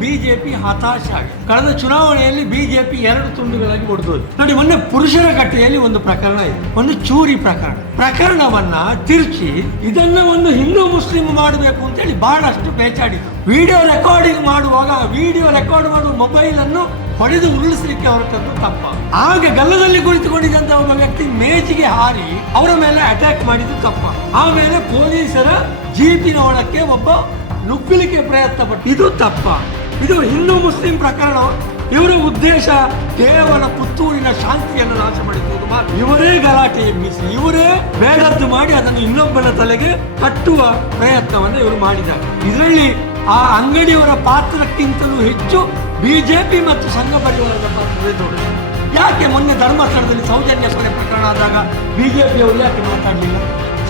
BJP ಹತಾಶ ಆಗಿದೆ. ಕಳೆದ ಚುನಾವಣೆಯಲ್ಲಿ ಬಿಜೆಪಿ 2 ತುಂಡುಗಳಾಗಿ ಒಡೆದೋಯ್ತು. ನೋಡಿ, ಮೊನ್ನೆ ಪುರುಷರ ಕಟ್ಟೆಯಲ್ಲಿ ಒಂದು ಪ್ರಕರಣ ಇದೆ, ಒಂದು ಚೂರಿ ಪ್ರಕರಣವನ್ನ ತಿರುಚಿ ಇದನ್ನ ಒಂದು ಹಿಂದೂ ಮುಸ್ಲಿಂ ಮಾಡಬೇಕು ಅಂತ ಹೇಳಿ ಬಹಳಷ್ಟು ಪೇಚಾಡಿದ್ರು. ವಿಡಿಯೋ ರೆಕಾರ್ಡಿಂಗ್ ಮಾಡುವಾಗ ವಿಡಿಯೋ ರೆಕಾರ್ಡ್ ಮಾಡುವ ಮೊಬೈಲ್ ಅನ್ನು ಹೊಡೆದು ಉರುಳಿಸಲಿಕ್ಕೆ ಹೊರಟದ್ದು ತಪ್ಪ. ಆಗ ಗಲ್ಲದಲ್ಲಿ ಕುಳಿತುಕೊಂಡಿದ್ದಂತ ಒಬ್ಬ ವ್ಯಕ್ತಿ ಮೇಜಿಗೆ ಹಾರಿ ಅವರ ಮೇಲೆ ಅಟ್ಯಾಕ್ ಮಾಡಿದ್ದು ತಪ್ಪ. ಆಮೇಲೆ ಪೊಲೀಸರ ಜೀಪಿನ ಒಳಕ್ಕೆ ಒಬ್ಬ ನುಗ್ಗಲಿಕ್ಕೆ ಪ್ರಯತ್ನ ಪಟ್ಟು ಇದು ತಪ್ಪ. ಇದು ಹಿಂದೂ ಮುಸ್ಲಿಂ ಪ್ರಕರಣ. ಇವರ ಉದ್ದೇಶ ಕೇವಲ ಪುತ್ತೂರಿನ ಶಾಂತಿಯನ್ನು ನಾಶ ಮಾಡಿಸುವುದು ಮಾತ್ರ. ಇವರೇ ಗಲಾಟೆ ಎಬ್ಬಿಸಿ, ಇವರೇ ಬೇಡದ್ದು ಮಾಡಿ ಅದನ್ನು ಇನ್ನೊಬ್ಬನ ತಲೆಗೆ ಕಟ್ಟುವ ಪ್ರಯತ್ನವನ್ನು ಇವರು ಮಾಡಿದ್ದಾರೆ. ಇದರಲ್ಲಿ ಆ ಅಂಗಡಿಯವರ ಪಾತ್ರಕ್ಕಿಂತಲೂ ಹೆಚ್ಚು ಬಿಜೆಪಿ ಮತ್ತು ಸಂಘ ಪರಿವಾರದ ಪಾತ್ರವೇ ದೊಡ್ಡದು. ಯಾಕೆ ಮೊನ್ನೆ ಧರ್ಮಸ್ಥಳದಲ್ಲಿ ಸೌಜನ್ಯ ಕೊಲೆ ಪ್ರಕರಣ ಆದಾಗ ಬಿಜೆಪಿಯವರು ಯಾಕೆ ಮಾತಾಡಲಿಲ್ಲ?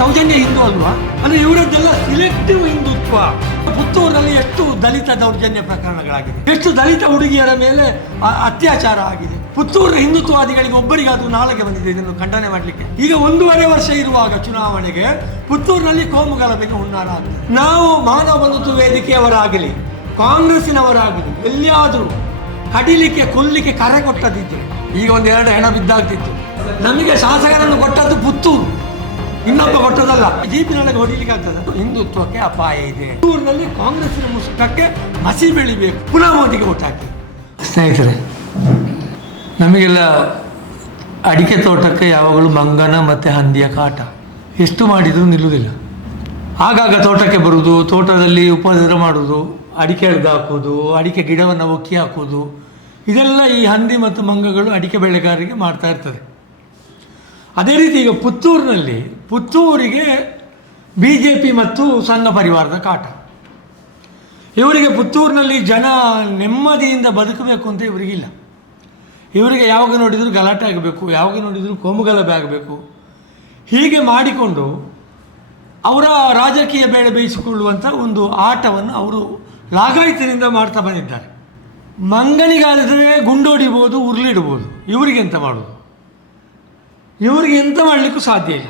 ಸೌಜನ್ಯ ಹಿಂದೂ ಅಲ್ವಾ? ಅಂದ್ರೆ ಇವರದ್ದೆಲ್ಲ ಸಿಲೆಕ್ಟಿವ್ ಹಿಂದುತ್ವ. ಪುತ್ತೂರಿನಲ್ಲಿ ಎಷ್ಟು ದಲಿತ ದೌರ್ಜನ್ಯ ಪ್ರಕರಣಗಳಾಗಿದೆ, ಎಷ್ಟು ದಲಿತ ಹುಡುಗಿಯರ ಮೇಲೆ ಅತ್ಯಾಚಾರ ಆಗಿದೆ. ಪುತ್ತೂರಿನ ಹಿಂದುತ್ವವಾದಿಗಳಿಗೆ ಒಬ್ಬರಿಗಾದ್ರೂ ನಾಳೆಗೆ ಬಂದಿದೆ ಇದನ್ನು ಖಂಡನೆ ಮಾಡಲಿಕ್ಕೆ. ಈಗ 1.5 ವರ್ಷ ಇರುವಾಗ ಚುನಾವಣೆಗೆ ಪುತ್ತೂರಿನಲ್ಲಿ ಕೋಮುಗಲಭೆಗೆ ಹುನ್ನಾರ ಆಗ್ತದೆ. ನಾವು ಮಾನವ ಬಂಧುತ್ವ ವೇದಿಕೆಯವರಾಗಲಿ ಕಾಂಗ್ರೆಸ್ಸಿನವರಾಗಲಿ ಎಲ್ಲಿಯಾದರೂ ಕಡಿಲಿಕ್ಕೆ ಕೊಲ್ಲಿಕ್ಕೆ ಕರೆ ಕೊಟ್ಟದಿದ್ರೆ ಈಗ 1-2 ಹೆಣ ಬಿದ್ದಾಗ್ತಿತ್ತು. ನಮಗೆ ಶಾಸಕರನ್ನು ಕೊಟ್ಟದ್ದು ಪುತ್ತೂರು, ಇನ್ನೊಬ್ಬ ಕೊಟ್ಟದಲ್ಲ. ಜೀಪಿನೊಳಗೆ ಹೊಡಿಲಿಕ್ಕೆ ಆಗ್ತದೆ. ಹಿಂದುತ್ವಕ್ಕೆ ಅಪಾಯ ಇದೆ. ಪುತ್ತೂರಿನಲ್ಲಿ ಕಾಂಗ್ರೆಸ್ಸಿನ ಮುಸುಕಕ್ಕೆ ಮಸಿ ಬೆಳಿಬೇಕು. ಪುನಃ ಮೋದಿಗೆ ಓಟ್ ಹಾಕಿ. ಸ್ನೇಹಿತರೆ, ನಮಗೆಲ್ಲ ಅಡಿಕೆ ತೋಟಕ್ಕೆ ಯಾವಾಗಲೂ ಮಂಗನ ಮತ್ತು ಹಂದಿಯ ಕಾಟ. ಎಷ್ಟು ಮಾಡಿದರೂ ನಿಲ್ಲುವುದಿಲ್ಲ. ಆಗಾಗ ತೋಟಕ್ಕೆ ಬರುವುದು, ತೋಟದಲ್ಲಿ ಉಪದ್ರ ಮಾಡುವುದು, ಅಡಿಕೆ ಹಿಡಿದು ಹಾಕೋದು, ಅಡಿಕೆ ಗಿಡವನ್ನು ಒಕ್ಕಿ ಹಾಕೋದು, ಇದೆಲ್ಲ ಈ ಹಂದಿ ಮತ್ತು ಮಂಗಗಳು ಅಡಿಕೆ ಬೆಳೆಗಾರರಿಗೆ ಮಾಡ್ತಾ ಇರ್ತದೆ. ಅದೇ ರೀತಿ ಈಗ ಪುತ್ತೂರಿಗೆ ಬಿಜೆಪಿ ಮತ್ತು ಸಂಘ ಪರಿವಾರದ ಕಾಟ. ಇವರಿಗೆ ಪುತ್ತೂರಿನಲ್ಲಿ ಜನ ನೆಮ್ಮದಿಯಿಂದ ಬದುಕಬೇಕು ಅಂತ ಇವರಿಗಿಲ್ಲ. ಇವರಿಗೆ ಯಾವಾಗ ನೋಡಿದರೂ ಗಲಾಟೆ ಆಗಬೇಕು, ಯಾವಾಗ ನೋಡಿದರೂ ಕೋಮುಗಲಭೆ ಆಗಬೇಕು. ಹೀಗೆ ಮಾಡಿಕೊಂಡು ಅವರ ರಾಜಕೀಯ ಬೇಳೆ ಬೇಯಿಸಿಕೊಳ್ಳುವಂಥ ಒಂದು ಆಟವನ್ನು ಅವರು ಲಾಗಾಯಿತಿನಿಂದ ಮಾಡ್ತಾ ಬಂದಿದ್ದಾರೆ. ಮಂಗನಿಗಾದರೆ ಗುಂಡೋಡಿಬೋದು, ಉರುಳಿಡ್ಬೋದು. ಇವರಿಗೆ ಎಂತ ಮಾಡೋದು? ಇವರಿಗೆ ಎಂತ ಮಾಡಲಿಕ್ಕೂ ಸಾಧ್ಯ ಇಲ್ಲ.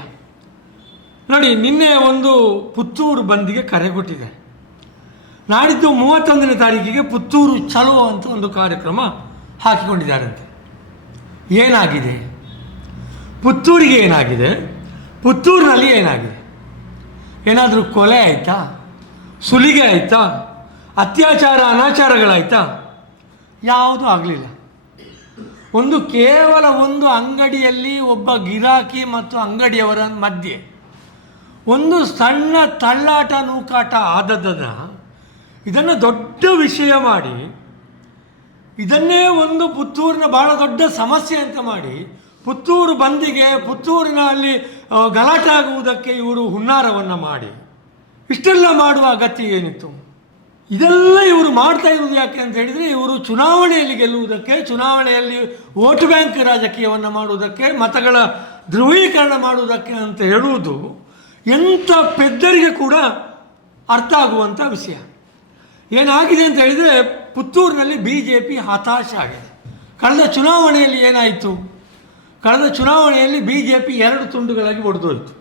ನೋಡಿ, ನಿನ್ನೆ ಒಂದು ಪುತ್ತೂರು ಬಂದಿಗೆ ಕರೆ ಕೊಟ್ಟಿದ್ದಾರೆ. ನಾಡಿದ್ದು 31ನೇ ತಾರೀಕಿಗೆ ಪುತ್ತೂರು ಚಲೋ ಅಂತ ಒಂದು ಕಾರ್ಯಕ್ರಮ ಹಾಕಿಕೊಂಡಿದ್ದಾರಂತೆ. ಏನಾಗಿದೆ? ಪುತ್ತೂರಿಗೆ ಏನಾಗಿದೆ? ಪುತ್ತೂರಿನಲ್ಲಿ ಏನಾಗಿದೆ? ಏನಾದರೂ ಕೊಲೆ ಆಯಿತಾ? ಸುಲಿಗೆ ಆಯಿತಾ? ಅತ್ಯಾಚಾರ ಅನಾಚಾರಗಳಾಯಿತಾ? ಯಾವುದೂ ಆಗಲಿಲ್ಲ. ಕೇವಲ ಒಂದು ಅಂಗಡಿಯಲ್ಲಿ ಒಬ್ಬ ಗಿರಾಕಿ ಮತ್ತು ಅಂಗಡಿಯವರ ಮಧ್ಯೆ ಒಂದು ಸಣ್ಣ ತಳ್ಳಾಟ ನೂಕಾಟ ಆದದ್ದನ್ನು ಇದನ್ನು ದೊಡ್ಡ ವಿಷಯ ಮಾಡಿ, ಇದನ್ನೇ ಒಂದು ಪುತ್ತೂರಿನ ಬಹಳ ದೊಡ್ಡ ಸಮಸ್ಯೆ ಅಂತ ಮಾಡಿ, ಪುತ್ತೂರು ಬಂದಿಗೆ ಪುತ್ತೂರಿನಲ್ಲಿ ಗಲಾಟೆ ಆಗುವುದಕ್ಕೆ ಇವರು ಹುನ್ನಾರವನ್ನು ಮಾಡಿ ಇಷ್ಟೆಲ್ಲ ಮಾಡುವ ಅಗತ್ಯ ಏನಿತ್ತು? ಇದೆಲ್ಲ ಇವರು ಮಾಡ್ತಾ ಇರುವುದು ಯಾಕೆ ಅಂತ ಹೇಳಿದರೆ, ಇವರು ಚುನಾವಣೆಯಲ್ಲಿ ಗೆಲ್ಲುವುದಕ್ಕೆ, ಚುನಾವಣೆಯಲ್ಲಿ ವೋಟ್ ಬ್ಯಾಂಕ್ ರಾಜಕೀಯವನ್ನು ಮಾಡುವುದಕ್ಕೆ, ಮತಗಳ ಧ್ರುವೀಕರಣ ಮಾಡುವುದಕ್ಕೆ ಅಂತ ಹೇಳುವುದು ಎಂಥ ಪೆದ್ದರಿಗೆ ಕೂಡ ಅರ್ಥ ಆಗುವಂಥ ವಿಷಯ. ಏನಾಗಿದೆ ಅಂತ ಹೇಳಿದರೆ, ಪುತ್ತೂರಿನಲ್ಲಿ ಬಿಜೆಪಿ ಹತಾಶ ಆಗಿದೆ. ಕಳೆದ ಚುನಾವಣೆಯಲ್ಲಿ ಏನಾಯಿತು? ಕಳೆದ ಚುನಾವಣೆಯಲ್ಲಿ ಬಿಜೆಪಿ 2 ತುಂಡುಗಳಾಗಿ ಒಡೆದೋಯ್ತು.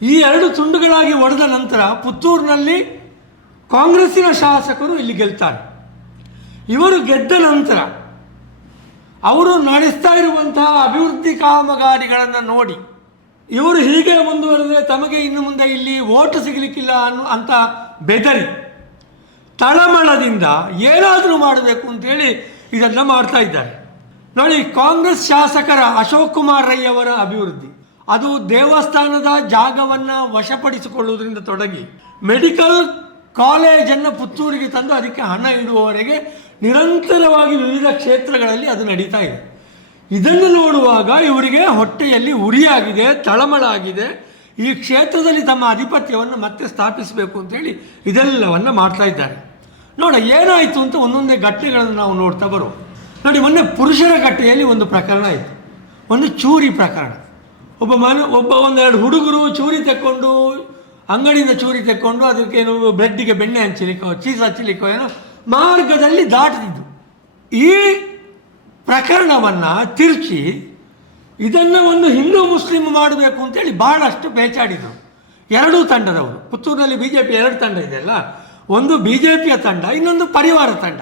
ಈ 2 ತುಂಡುಗಳಾಗಿ ಒಡೆದ ನಂತರ ಪುತ್ತೂರಿನಲ್ಲಿ ಕಾಂಗ್ರೆಸ್ಸಿನ ಶಾಸಕರು ಇಲ್ಲಿ ಗೆಲ್ತಾರೆ. ಇವರು ಗೆದ್ದ ನಂತರ ಅವರು ನಡೆಸ್ತಾ ಇರುವಂತಹ ಅಭಿವೃದ್ಧಿ ಕಾಮಗಾರಿಗಳನ್ನು ನೋಡಿ ಇವರು ಹೀಗೆ ಮುಂದುವರೆದರೆ ತಮಗೆ ಇನ್ನು ಮುಂದೆ ಇಲ್ಲಿ ಓಟು ಸಿಗಲಿಕ್ಕಿಲ್ಲ ಅಂತ ಬೆದರಿ ತಳಮಳದಿಂದ ಏನಾದರೂ ಮಾಡಬೇಕು ಅಂತೇಳಿ ಇದೆಲ್ಲ ಮಾಡ್ತಾ ಇದ್ದಾರೆ. ನೋಡಿ, ಕಾಂಗ್ರೆಸ್ ಶಾಸಕರ ಅಶೋಕ್ ಕುಮಾರ್ ರೈ ಅವರ ಅಭಿವೃದ್ಧಿ, ಅದು ದೇವಸ್ಥಾನದ ಜಾಗವನ್ನು ವಶಪಡಿಸಿಕೊಳ್ಳುವುದರಿಂದ ತೊಡಗಿ ಮೆಡಿಕಲ್ ಕಾಲೇಜನ್ನು ಪುತ್ತೂರಿಗೆ ತಂದು ಅದಕ್ಕೆ ಹಣ ಇಡುವವರೆಗೆ ನಿರಂತರವಾಗಿ ವಿವಿಧ ಕ್ಷೇತ್ರಗಳಲ್ಲಿ ಅದು ನಡೀತಾ ಇದೆ. ಇದನ್ನು ನೋಡುವಾಗ ಇವರಿಗೆ ಹೊಟ್ಟೆಯಲ್ಲಿ ಉರಿಯಾಗಿದೆ, ತಳಮಳ ಆಗಿದೆ. ಈ ಕ್ಷೇತ್ರದಲ್ಲಿ ತಮ್ಮ ಆಧಿಪತ್ಯವನ್ನು ಮತ್ತೆ ಸ್ಥಾಪಿಸಬೇಕು ಅಂತೇಳಿ ಇದೆಲ್ಲವನ್ನು ಮಾಡ್ತಾ ಇದ್ದಾರೆ. ನೋಡ ಏನಾಯಿತು ಅಂತ ಒಂದೊಂದೇ ಘಟನೆಗಳನ್ನು ನಾವು ನೋಡ್ತಾ ಬರುವ. ನೋಡಿ, ಮೊನ್ನೆ ಪುರುಷರ ಕಟ್ಟೆಯಲ್ಲಿ ಒಂದು ಪ್ರಕರಣ ಆಯಿತು, ಒಂದು ಚೂರಿ ಪ್ರಕರಣ. ಒಂದೆರಡು ಹುಡುಗರು ಚೂರಿ ತೆಕ್ಕೊಂಡು, ಅಂಗಡಿಯಿಂದ ಚೂರಿ ತೆಕ್ಕೊಂಡು ಅದಕ್ಕೇನು ಬ್ರೆಡ್ಡಿಗೆ ಬೆಣ್ಣೆ ಹಂಚಲಿಕ್ಕೋ ಚೀಸ್ ಹಚ್ಚಲಿಕ್ಕೋ ಏನೋ ಮಾರ್ಗದಲ್ಲಿ ದಾಟದಿದ್ದು. ಈ ಪ್ರಕರಣವನ್ನು ತಿರುಚಿ ಇದನ್ನು ಒಂದು ಹಿಂದೂ ಮುಸ್ಲಿಂ ಮಾಡಬೇಕು ಅಂತೇಳಿ ಭಾಳಷ್ಟು ಪೇಚಾಡಿದರು 2 ತಂಡದವರು. ಪುತ್ತೂರಿನಲ್ಲಿ ಬಿಜೆಪಿ 2 ತಂಡ ಇದೆಯಲ್ಲ, ಒಂದು BJPಯ ತಂಡ, ಇನ್ನೊಂದು ಪರಿವಾರ ತಂಡ.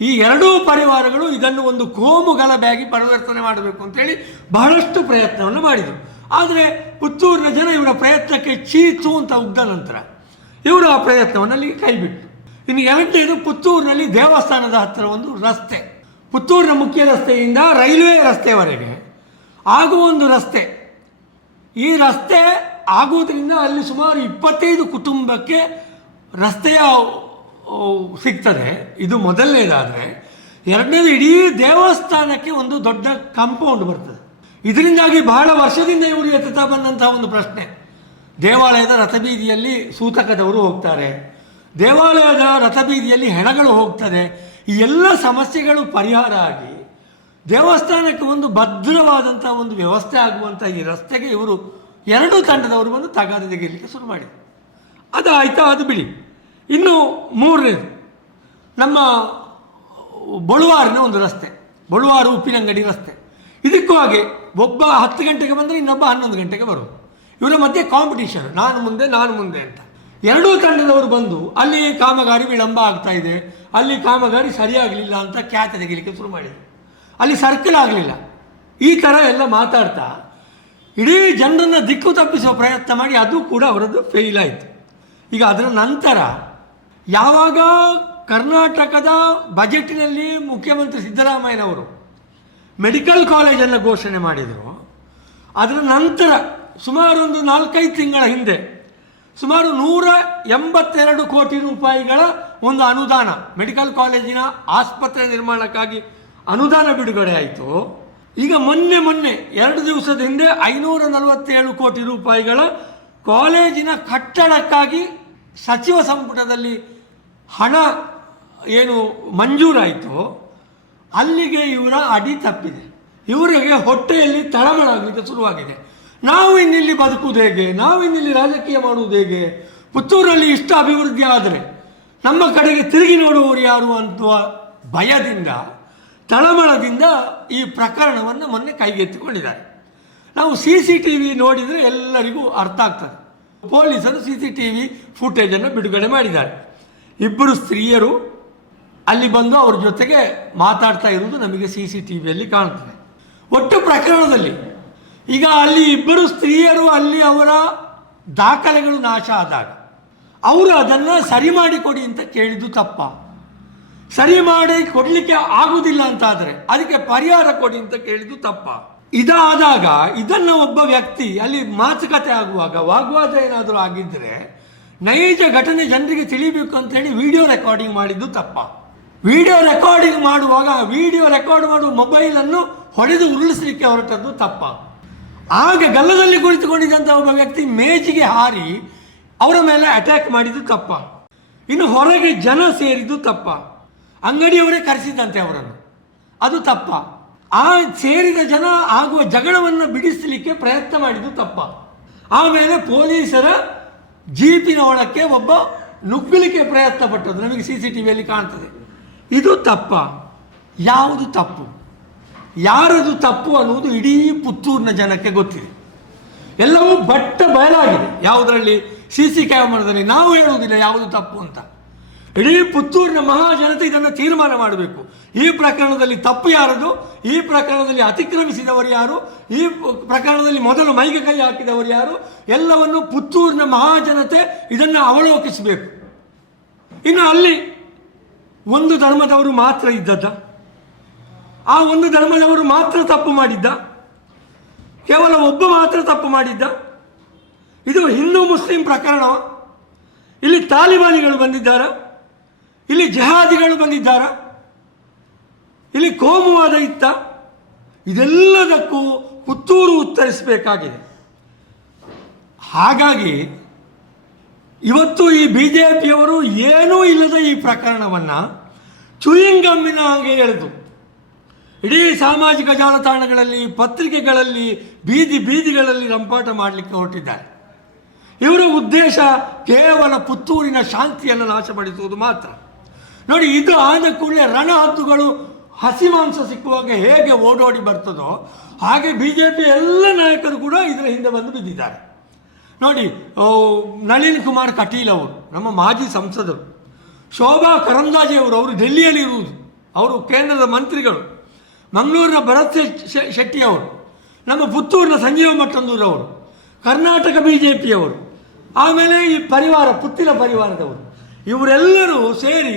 ಈ ಎರಡೂ ಪರಿವಾರಗಳು ಇದನ್ನು ಒಂದು ಕೋಮು ಗಲಭೆಯಾಗಿ ಪರಿವರ್ತನೆ ಮಾಡಬೇಕು ಅಂತೇಳಿ ಬಹಳಷ್ಟು ಪ್ರಯತ್ನವನ್ನು ಮಾಡಿದರು. ಆದರೆ ಪುತ್ತೂರಿನ ಜನ ಇವರ ಪ್ರಯತ್ನಕ್ಕೆ ಚೀತು ಅಂತ ಉಗ್ದ ನಂತರ ಇವರು ಆ ಪ್ರಯತ್ನವನ್ನು ಅಲ್ಲಿ ಕೈಬಿಟ್ಟು. ಇನ್ನು ಎರಡನೇದು, ಪುತ್ತೂರಿನಲ್ಲಿ ದೇವಸ್ಥಾನದ ಹತ್ತಿರ ಒಂದು ರಸ್ತೆ, ಪುತ್ತೂರಿನ ಮುಖ್ಯ ರಸ್ತೆಯಿಂದ ರೈಲ್ವೆ ರಸ್ತೆವರೆಗೆ ಆಗುವ ಒಂದು ರಸ್ತೆ. ಈ ರಸ್ತೆ ಆಗುವುದರಿಂದ ಅಲ್ಲಿ ಸುಮಾರು 25 ಕುಟುಂಬಕ್ಕೆ ರಸ್ತೆಯ ಸಿಗ್ತದೆ. ಇದು ಮೊದಲನೇದಾದರೆ. ಎರಡನೇದು, ಇಡೀ ದೇವಸ್ಥಾನಕ್ಕೆ ಒಂದು ದೊಡ್ಡ ಕಾಂಪೌಂಡ್ ಬರ್ತದೆ. ಇದರಿಂದಾಗಿ ಬಹಳ ವರ್ಷದಿಂದ ಇವರು ಎತ್ತುತ್ತಾ ಬಂದಂತಹ ಒಂದು ಪ್ರಶ್ನೆ, ದೇವಾಲಯದ ರಥಬೀದಿಯಲ್ಲಿ ಸೂತಕದವರು ಹೋಗ್ತಾರೆ, ದೇವಾಲಯದ ರಥಬೀದಿಯಲ್ಲಿ ಹೆಣಗಳು ಹೋಗ್ತದೆ. ಈ ಎಲ್ಲ ಸಮಸ್ಯೆಗಳು ಪರಿಹಾರ ಆಗಿ ದೇವಸ್ಥಾನಕ್ಕೆ ಒಂದು ಭದ್ರವಾದಂಥ ಒಂದು ವ್ಯವಸ್ಥೆ ಆಗುವಂಥ ಈ ರಸ್ತೆಗೆ ಇವರು ಎರಡೂ ತಂಡದವರು ಬಂದು ತಗಾದೆ ತೆಗೆಯಲಿಕ್ಕೆ ಶುರು ಮಾಡಿದರು. ಅದು ಆಯಿತಾ, ಅದು ಬಿಡಿ. ಇನ್ನು ಮೂರನೇದು, ನಮ್ಮ ಬಳುವಾರಿನ ಒಂದು ರಸ್ತೆ, ಬಳುವಾರು ಉಪ್ಪಿನಂಗಡಿ ರಸ್ತೆ. ಇದಕ್ಕೂ ಹಾಗೆ ಒಬ್ಬ 10 ಗಂಟೆಗೆ ಬಂದರೆ ಇನ್ನೊಬ್ಬ 11 ಗಂಟೆಗೆ ಬರೋದು. ಇವರ ಮಧ್ಯೆ ಕಾಂಪಿಟೀಷನ್, ನಾನು ಮುಂದೆ ಅಂತ. ಎರಡೂ ತಂಡದವರು ಬಂದು ಅಲ್ಲಿ ಕಾಮಗಾರಿ ವಿಳಂಬ ಆಗ್ತಾ ಇದೆ, ಅಲ್ಲಿ ಕಾಮಗಾರಿ ಸರಿಯಾಗಲಿಲ್ಲ ಅಂತ ಖ್ಯಾತೆ ತೆಗಿಲಿಕ್ಕೆ ಶುರು ಮಾಡಿದರು. ಅಲ್ಲಿ ಸರ್ಕಲ್ ಆಗಲಿಲ್ಲ, ಈ ಥರ ಎಲ್ಲ ಮಾತಾಡ್ತಾ ಇಡೀ ಜನರನ್ನು ದಿಕ್ಕು ತಪ್ಪಿಸುವ ಪ್ರಯತ್ನ ಮಾಡಿ ಅದು ಕೂಡ ಅವರದ್ದು ಫೇಲ್ ಆಯಿತು. ಈಗ ಅದರ ನಂತರ ಯಾವಾಗ ಕರ್ನಾಟಕದ ಬಜೆಟ್ನಲ್ಲಿ ಮುಖ್ಯಮಂತ್ರಿ ಸಿದ್ದರಾಮಯ್ಯನವರು ಮೆಡಿಕಲ್ ಕಾಲೇಜನ್ನು ಘೋಷಣೆ ಮಾಡಿದರು, ಅದರ ನಂತರ ಸುಮಾರು ಒಂದು 4-5 ತಿಂಗಳ ಹಿಂದೆ ಸುಮಾರು 182 ಕೋಟಿ ರೂಪಾಯಿಗಳ ಒಂದು ಅನುದಾನ ಮೆಡಿಕಲ್ ಕಾಲೇಜಿನ ಆಸ್ಪತ್ರೆ ನಿರ್ಮಾಣಕ್ಕಾಗಿ ಅನುದಾನ ಬಿಡುಗಡೆ ಆಯಿತು. ಈಗ ಮೊನ್ನೆ 2 ದಿವಸದ ಹಿಂದೆ 547 ಕೋಟಿ ರೂಪಾಯಿಗಳ ಕಾಲೇಜಿನ ಕಟ್ಟಡಕ್ಕಾಗಿ ಸಚಿವ ಸಂಪುಟದಲ್ಲಿ ಹಣ ಏನು ಮಂಜೂರಾಯಿತು, ಅಲ್ಲಿಗೆ ಇವರ ಅಡಿ ತಪ್ಪಿದೆ. ಇವರಿಗೆ ಹೊಟ್ಟೆಯಲ್ಲಿ ತಳಮಳ ಆಗಲಿಕ್ಕೆ ಶುರುವಾಗಿದೆ. ನಾವು ಇನ್ನಿಲ್ಲಿ ಬದುಕುವುದು ಹೇಗೆ, ನಾವು ಇನ್ನಿಲ್ಲಿ ರಾಜಕೀಯ ಮಾಡುವುದು ಹೇಗೆ, ಪುತ್ತೂರಲ್ಲಿ ಇಷ್ಟ ಅಭಿವೃದ್ಧಿ ಆದರೆ ನಮ್ಮ ಕಡೆಗೆ ತಿರುಗಿ ನೋಡುವವರು ಯಾರು ಅನ್ನುವ ಭಯದಿಂದ, ತಳಮಳದಿಂದ ಈ ಪ್ರಕರಣವನ್ನು ಮೊನ್ನೆ ಕೈಗೆತ್ತಿಕೊಂಡಿದ್ದಾರೆ. ನಾವು CCTV ನೋಡಿದರೆ ಎಲ್ಲರಿಗೂ ಅರ್ಥ ಆಗ್ತದೆ. ಪೊಲೀಸರು CCTV ಫುಟೇಜನ್ನು ಬಿಡುಗಡೆ ಮಾಡಿದ್ದಾರೆ. 2 ಸ್ತ್ರೀಯರು ಅಲ್ಲಿ ಬಂದು ಅವ್ರ ಜೊತೆಗೆ ಮಾತಾಡ್ತಾ ಇರುವುದು ನಮಗೆ CCTVಯಲ್ಲಿ ಕಾಣ್ತದೆ. ಒಟ್ಟು ಪ್ರಕರಣದಲ್ಲಿ ಈಗ ಅಲ್ಲಿ 2 ಸ್ತ್ರೀಯರು ಅಲ್ಲಿ ಅವರ ದಾಖಲೆಗಳು ನಾಶ ಆದಾಗ ಅವರು ಅದನ್ನು ಸರಿ ಮಾಡಿಕೊಡಿ ಅಂತ ಕೇಳಿದ್ದು ತಪ್ಪ? ಸರಿ ಮಾಡಿ ಕೊಡಲಿಕ್ಕೆ ಆಗುವುದಿಲ್ಲ ಅಂತಾದರೆ ಅದಕ್ಕೆ ಪರಿಹಾರ ಕೊಡಿ ಅಂತ ಕೇಳಿದ್ದು ತಪ್ಪ? ಇದಾದಾಗ ಇದನ್ನು ಒಬ್ಬ ವ್ಯಕ್ತಿ ಅಲ್ಲಿ ಮಾತುಕತೆ ಆಗುವಾಗ ವಾಗ್ವಾದ ಏನಾದರೂ ಆಗಿದ್ದರೆ ನೈಜ ಘಟನೆ ಜನರಿಗೆ ತಿಳಿಬೇಕು ಅಂತೇಳಿ ವಿಡಿಯೋ ರೆಕಾರ್ಡಿಂಗ್ ಮಾಡಿದ್ದು ತಪ್ಪ? ವಿಡಿಯೋ ರೆಕಾರ್ಡಿಂಗ್ ಮಾಡುವಾಗ ವಿಡಿಯೋ ರೆಕಾರ್ಡ್ ಮಾಡುವ ಮೊಬೈಲನ್ನು ಹೊಡೆದು ಉರುಳಿಸಲಿಕ್ಕೆ ಹೊರಟದ್ದು ತಪ್ಪ? ಆಗ ಗಲ್ಲದಲ್ಲಿ ಕುಳಿತುಕೊಂಡಿದ್ದಂಥ ಒಬ್ಬ ವ್ಯಕ್ತಿ ಮೇಜಿಗೆ ಹಾರಿ ಅವರ ಮೇಲೆ ಅಟ್ಯಾಕ್ ಮಾಡಿದ್ದು ತಪ್ಪ? ಇನ್ನು ಹೊರಗೆ ಜನ ಸೇರಿದ್ದು ತಪ್ಪ? ಅಂಗಡಿಯವರೇ ಕರೆಸಿದ್ದಂತೆ ಅವರನ್ನು, ಅದು ತಪ್ಪ? ಆ ಸೇರಿದ ಜನ ಆಗುವ ಜಗಳವನ್ನು ಬಿಡಿಸಲಿಕ್ಕೆ ಪ್ರಯತ್ನ ಮಾಡಿದ್ದು ತಪ್ಪ? ಆಮೇಲೆ ಪೊಲೀಸರ ಜೀಪಿನ ಒಳಕ್ಕೆ ಒಬ್ಬ ನುಗ್ಗಲಿಕ್ಕೆ ಪ್ರಯತ್ನ ಪಟ್ಟದ್ದು ನಮಗೆ CCTVಯಲ್ಲಿ ಕಾಣ್ತದೆ. ಇದು ತಪ್ಪ? ಯಾವುದು ತಪ್ಪು, ಯಾರದು ತಪ್ಪು ಅನ್ನುವುದು ಇಡೀ ಪುತ್ತೂರಿನ ಜನಕ್ಕೆ ಗೊತ್ತಿದೆ. ಎಲ್ಲವೂ ಬಟ್ಟ ಬಯಲಾಗಿದೆ. ಯಾವುದರಲ್ಲಿ CC ಕ್ಯಾಮರಾದಲ್ಲಿ ನಾವು ಹೇಳುವುದಿಲ್ಲ ಯಾವುದು ತಪ್ಪು ಅಂತ. ಇಡೀ ಪುತ್ತೂರಿನ ಮಹಾಜನತೆ ಇದನ್ನು ತೀರ್ಮಾನ ಮಾಡಬೇಕು. ಈ ಪ್ರಕರಣದಲ್ಲಿ ತಪ್ಪು ಯಾರದು, ಈ ಪ್ರಕರಣದಲ್ಲಿ ಅತಿಕ್ರಮಿಸಿದವರು ಯಾರು, ಈ ಪ್ರಕರಣದಲ್ಲಿ ಮೊದಲು ಮೈಗೆ ಕೈ ಹಾಕಿದವರು ಯಾರು, ಎಲ್ಲವನ್ನು ಪುತ್ತೂರಿನ ಮಹಾಜನತೆ ಇದನ್ನು ಅವಲೋಕಿಸಬೇಕು. ಇನ್ನು ಅಲ್ಲಿ ಒಂದು ಧರ್ಮದವರು ಮಾತ್ರ ಇದ್ದದ್ದ? ಆ ಒಂದು ಧರ್ಮದವರು ಮಾತ್ರ ತಪ್ಪು ಮಾಡಿದ್ದ? ಕೇವಲ ಒಬ್ಬ ಮಾತ್ರ ತಪ್ಪು ಮಾಡಿದ್ದ? ಇದು ಹಿಂದೂ ಮುಸ್ಲಿಂ ಪ್ರಕರಣ? ಇಲ್ಲಿ ತಾಲಿಬಾನಿಗಳು ಬಂದಿದ್ದಾರಾ? ಇಲ್ಲಿ ಜಹಾದಿಗಳು ಬಂದಿದ್ದಾರಾ? ಇಲ್ಲಿ ಕೋಮುವಾದ ಇತ್ತ? ಇದೆಲ್ಲದಕ್ಕೂ ಪುತ್ತೂರು ಉತ್ತರಿಸಬೇಕಾಗಿದೆ. ಹಾಗಾಗಿ ಇವತ್ತು ಈ BJPಯವರು ಏನೂ ಇಲ್ಲದ ಈ ಪ್ರಕರಣವನ್ನು ಚುಯಿಂಗಮ್ಮಿನ ಹಾಗೆ ಎಳೆದು ಇಡೀ ಸಾಮಾಜಿಕ ಜಾಲತಾಣಗಳಲ್ಲಿ, ಪತ್ರಿಕೆಗಳಲ್ಲಿ, ಬೀದಿಗಳಲ್ಲಿ ರಂಪಾಟ ಮಾಡಲಿಕ್ಕೆ ಹೊರಟಿದ್ದಾರೆ. ಇವರ ಉದ್ದೇಶ ಕೇವಲ ಪುತ್ತೂರಿನ ಶಾಂತಿಯನ್ನು ನಾಶಪಡಿಸುವುದು ಮಾತ್ರ. ನೋಡಿ, ಇದು ಆದ ಕೂಡಲೇ ರಣಹದ್ದುಗಳು ಹಸಿ ಮಾಂಸ ಸಿಕ್ಕುವಾಗ ಹೇಗೆ ಓಡೋಡಿ ಬರ್ತದೋ ಹಾಗೆ BJP ಎಲ್ಲ ನಾಯಕರು ಕೂಡ ಇದರ ಹಿಂದೆ ಬಂದು ಬಿದ್ದಿದ್ದಾರೆ. ನೋಡಿ, ನಳಿನ್ ಕುಮಾರ್ ಕಟೀಲ್ ಅವರು ನಮ್ಮ ಮಾಜಿ ಸಂಸದರು, ಶೋಭಾ ಕರಂದಾಜೆಯವರು, ಅವರು ಡೆಲ್ಲಿಯಲ್ಲಿ ಇರುವುದು, ಅವರು ಕೇಂದ್ರದ ಮಂತ್ರಿಗಳು. ಮಂಗಳೂರಿನ ಭರತ್ ಶೆಟ್ಟಿಯವರು, ನಮ್ಮ ಪುತ್ತೂರಿನ ಸಂಜೀವ ಮಟ್ಟಂದೂರವರು, ಕರ್ನಾಟಕ BJPಯವರು, ಆಮೇಲೆ ಈ ಪರಿವಾರ ಪುತ್ತಿಲ ಪರಿವಾರದವರು, ಇವರೆಲ್ಲರೂ ಸೇರಿ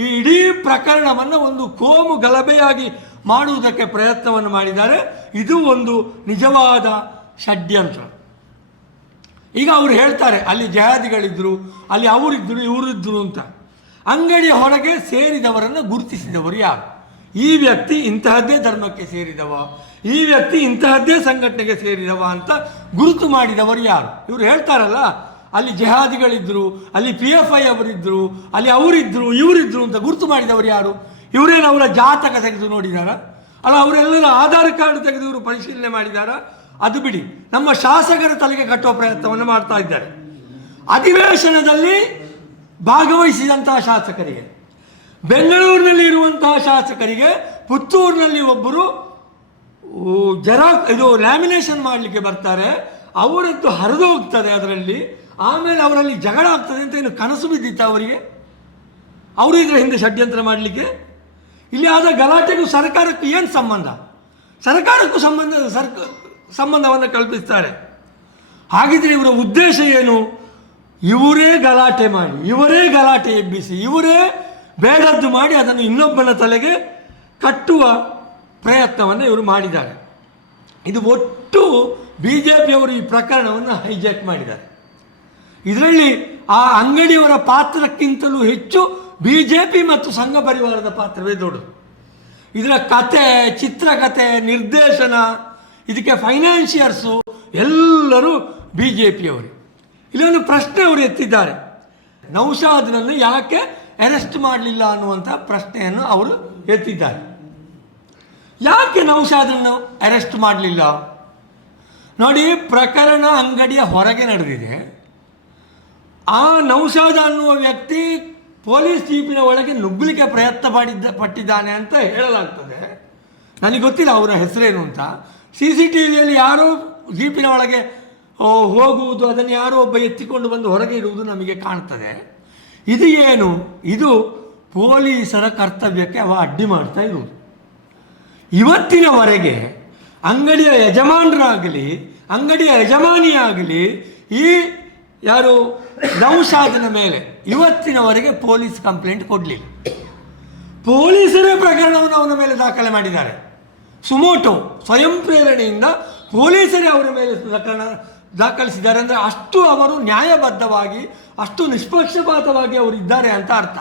ಈ ಇಡೀ ಪ್ರಕರಣವನ್ನು ಒಂದು ಕೋಮು ಗಲಭೆಯಾಗಿ ಮಾಡುವುದಕ್ಕೆ ಪ್ರಯತ್ನವನ್ನು ಮಾಡಿದ್ದಾರೆ. ಇದು ಒಂದು ನಿಜವಾದ ಷಡ್ಯಂತ್ರ. ಈಗ ಅವರು ಹೇಳ್ತಾರೆ ಅಲ್ಲಿ ಜಹಾದಿಗಳಿದ್ದರು, ಅಲ್ಲಿ ಅವರಿದ್ದರು ಇವರಿದ್ದರು ಅಂತ. ಅಂಗಡಿಯ ಹೊರಗೆ ಸೇರಿದವರನ್ನು ಗುರುತಿಸಿದವರು ಯಾರು? ಈ ವ್ಯಕ್ತಿ ಇಂತಹದ್ದೇ ಧರ್ಮಕ್ಕೆ ಸೇರಿದವ, ಈ ವ್ಯಕ್ತಿ ಇಂತಹದ್ದೇ ಸಂಘಟನೆಗೆ ಸೇರಿದವ ಅಂತ ಗುರುತು ಮಾಡಿದವರು ಯಾರು? ಇವರು ಹೇಳ್ತಾರಲ್ಲ ಅಲ್ಲಿ ಜಹಾದಿಗಳಿದ್ದರು, ಅಲ್ಲಿ PFI ಅವರಿದ್ದರು, ಅಲ್ಲಿ ಅವರಿದ್ದರು ಇವರಿದ್ದರು ಅಂತ ಗುರುತು ಮಾಡಿದವರು ಯಾರು? ಇವರೇನು ಅವರ ಜಾತಕ ತೆಗೆದು ನೋಡಿದಾರ? ಅಲ್ಲ, ಅವರೆಲ್ಲರ ಆಧಾರ್ ಕಾರ್ಡ್ ತೆಗೆದು ಇವರು ಪರಿಶೀಲನೆ ಮಾಡಿದಾರ? ಅದು ಬಿಡಿ, ನಮ್ಮ ಶಾಸಕರ ತಲೆಗೆ ಕಟ್ಟುವ ಪ್ರಯತ್ನವನ್ನು ಮಾಡ್ತಾ ಇದ್ದಾರೆ. ಅಧಿವೇಶನದಲ್ಲಿ ಭಾಗವಹಿಸಿದಂತಹ ಶಾಸಕರಿಗೆ, ಬೆಂಗಳೂರಿನಲ್ಲಿ ಇರುವಂತಹ ಶಾಸಕರಿಗೆ, ಪುತ್ತೂರಿನಲ್ಲಿ ಒಬ್ಬರು ಇದು ಲ್ಯಾಮಿನೇಷನ್ ಮಾಡಲಿಕ್ಕೆ ಬರ್ತಾರೆ, ಅವರದ್ದು ಹರಿದು ಹೋಗ್ತದೆ ಅದರಲ್ಲಿ, ಆಮೇಲೆ ಅವರಲ್ಲಿ ಜಗಳ ಆಗ್ತದೆ ಅಂತ ಏನು ಕನಸು ಬಿದ್ದಿತ್ತು ಅವರಿಗೆ? ಅವರು ಇದರ ಹಿಂದೆ ಷಡ್ಯಂತ್ರ ಮಾಡಲಿಕ್ಕೆ? ಇಲ್ಲಿ ಆದ ಗಲಾಟೆಗೂ ಸರ್ಕಾರಕ್ಕೂ ಏನು ಸಂಬಂಧ? ಸರ್ಕಾರಕ್ಕೂ ಸಂಬಂಧವನ್ನು ಕಲ್ಪಿಸ್ತಾರೆ. ಹಾಗಿದ್ರೆ ಇವರ ಉದ್ದೇಶ ಏನು? ಇವರೇ ಗಲಾಟೆ ಮಾಡಿ, ಇವರೇ ಗಲಾಟೆ ಎಬ್ಬಿಸಿ, ಇವರೇ ಬೇಡದ್ದು ಮಾಡಿ ಅದನ್ನು ಇನ್ನೊಬ್ಬನ ತಲೆಗೆ ಕಟ್ಟುವ ಪ್ರಯತ್ನವನ್ನು ಇವರು ಮಾಡಿದ್ದಾರೆ. ಇದು ಒಟ್ಟು BJPಯವರು ಈ ಪ್ರಕರಣವನ್ನು ಹೈಜಾಕ್ ಮಾಡಿದ್ದಾರೆ. ಇದರಲ್ಲಿ ಆ ಅಂಗಡಿಯವರ ಪಾತ್ರಕ್ಕಿಂತಲೂ ಹೆಚ್ಚು BJP ಮತ್ತು ಸಂಘ ಪರಿವಾರದ ಪಾತ್ರವೇ ದೊಡ್ಡದು. ಇದರ ಕತೆ, ಚಿತ್ರಕಥೆ, ನಿರ್ದೇಶನ, ಇದಕ್ಕೆ ಫೈನಾನ್ಷಿಯರ್ಸು ಎಲ್ಲರೂ BJPಯವರು. ಇಲ್ಲೊಂದು ಪ್ರಶ್ನೆ ಅವರು ಎತ್ತಿದ್ದಾರೆ, ನೌಶಾದ್ನನ್ನು ಯಾಕೆ ಅರೆಸ್ಟ್ ಮಾಡಲಿಲ್ಲ ಅನ್ನುವಂಥ ಪ್ರಶ್ನೆಯನ್ನು ಅವರು ಎತ್ತಿದ್ದಾರೆ. ಯಾಕೆ ನೌಶಾದನ್ನು ಅರೆಸ್ಟ್ ಮಾಡಲಿಲ್ಲ? ನೋಡಿ, ಪ್ರಕರಣ ಅಂಗಡಿಯ ಹೊರಗೆ ನಡೆದಿದೆ. ಆ ನೌಶಾದ ಅನ್ನುವ ವ್ಯಕ್ತಿ ಪೊಲೀಸ್ ಜೀಪಿನ ಒಳಗೆ ನುಗ್ಗಲಿಕ್ಕೆ ಪ್ರಯತ್ನ ಪಟ್ಟಿದ್ದಾನೆ ಅಂತ ಹೇಳಲಾಗ್ತದೆ. ನನಗೆ ಗೊತ್ತಿಲ್ಲ ಅವರ ಹೆಸರೇನು ಅಂತ. CCTVಯಲ್ಲಿ ಯಾರೋ ಜೀಪಿನ ಒಳಗೆ ಹೋಗುವುದು, ಅದನ್ನು ಯಾರೋ ಒಬ್ಬ ಎತ್ತಿಕೊಂಡು ಬಂದು ಹೊರಗೆ ಇಡುವುದು ನಮಗೆ ಕಾಣ್ತದೆ. ಇದು ಏನು? ಇದು ಪೊಲೀಸರ ಕರ್ತವ್ಯಕ್ಕೆ ಅವ ಅಡ್ಡಿ ಮಾಡ್ತಾ ಇರುವುದು. ಇವತ್ತಿನವರೆಗೆ ಅಂಗಡಿಯ ಯಜಮಾನರಾಗಲಿ, ಅಂಗಡಿಯ ಯಜಮಾನಿಯಾಗಲಿ ಈ ಯಾರು ನೌಶಾದನ ಮೇಲೆ ಇವತ್ತಿನವರೆಗೆ ಪೊಲೀಸ್ ಕಂಪ್ಲೇಂಟ್ ಕೊಡಲಿಲ್ಲ. ಪೊಲೀಸರೇ ಪ್ರಕರಣವನ್ನು ಅವನ ಮೇಲೆ ದಾಖಲೆ ಮಾಡಿದ್ದಾರೆ. ಸುಮೋಟೋ ಸ್ವಯಂ ಪ್ರೇರಣೆಯಿಂದ ಪೊಲೀಸರೇ ಅವರ ಮೇಲೆ ಪ್ರಕರಣ ದಾಖಲಿಸಿದ್ದಾರೆ. ಅಂದರೆ ಅಷ್ಟು ಅವರು ನ್ಯಾಯಬದ್ಧವಾಗಿ, ಅಷ್ಟು ನಿಷ್ಪಕ್ಷಪಾತವಾಗಿ ಅವರು ಇದ್ದಾರೆ ಅಂತ ಅರ್ಥ.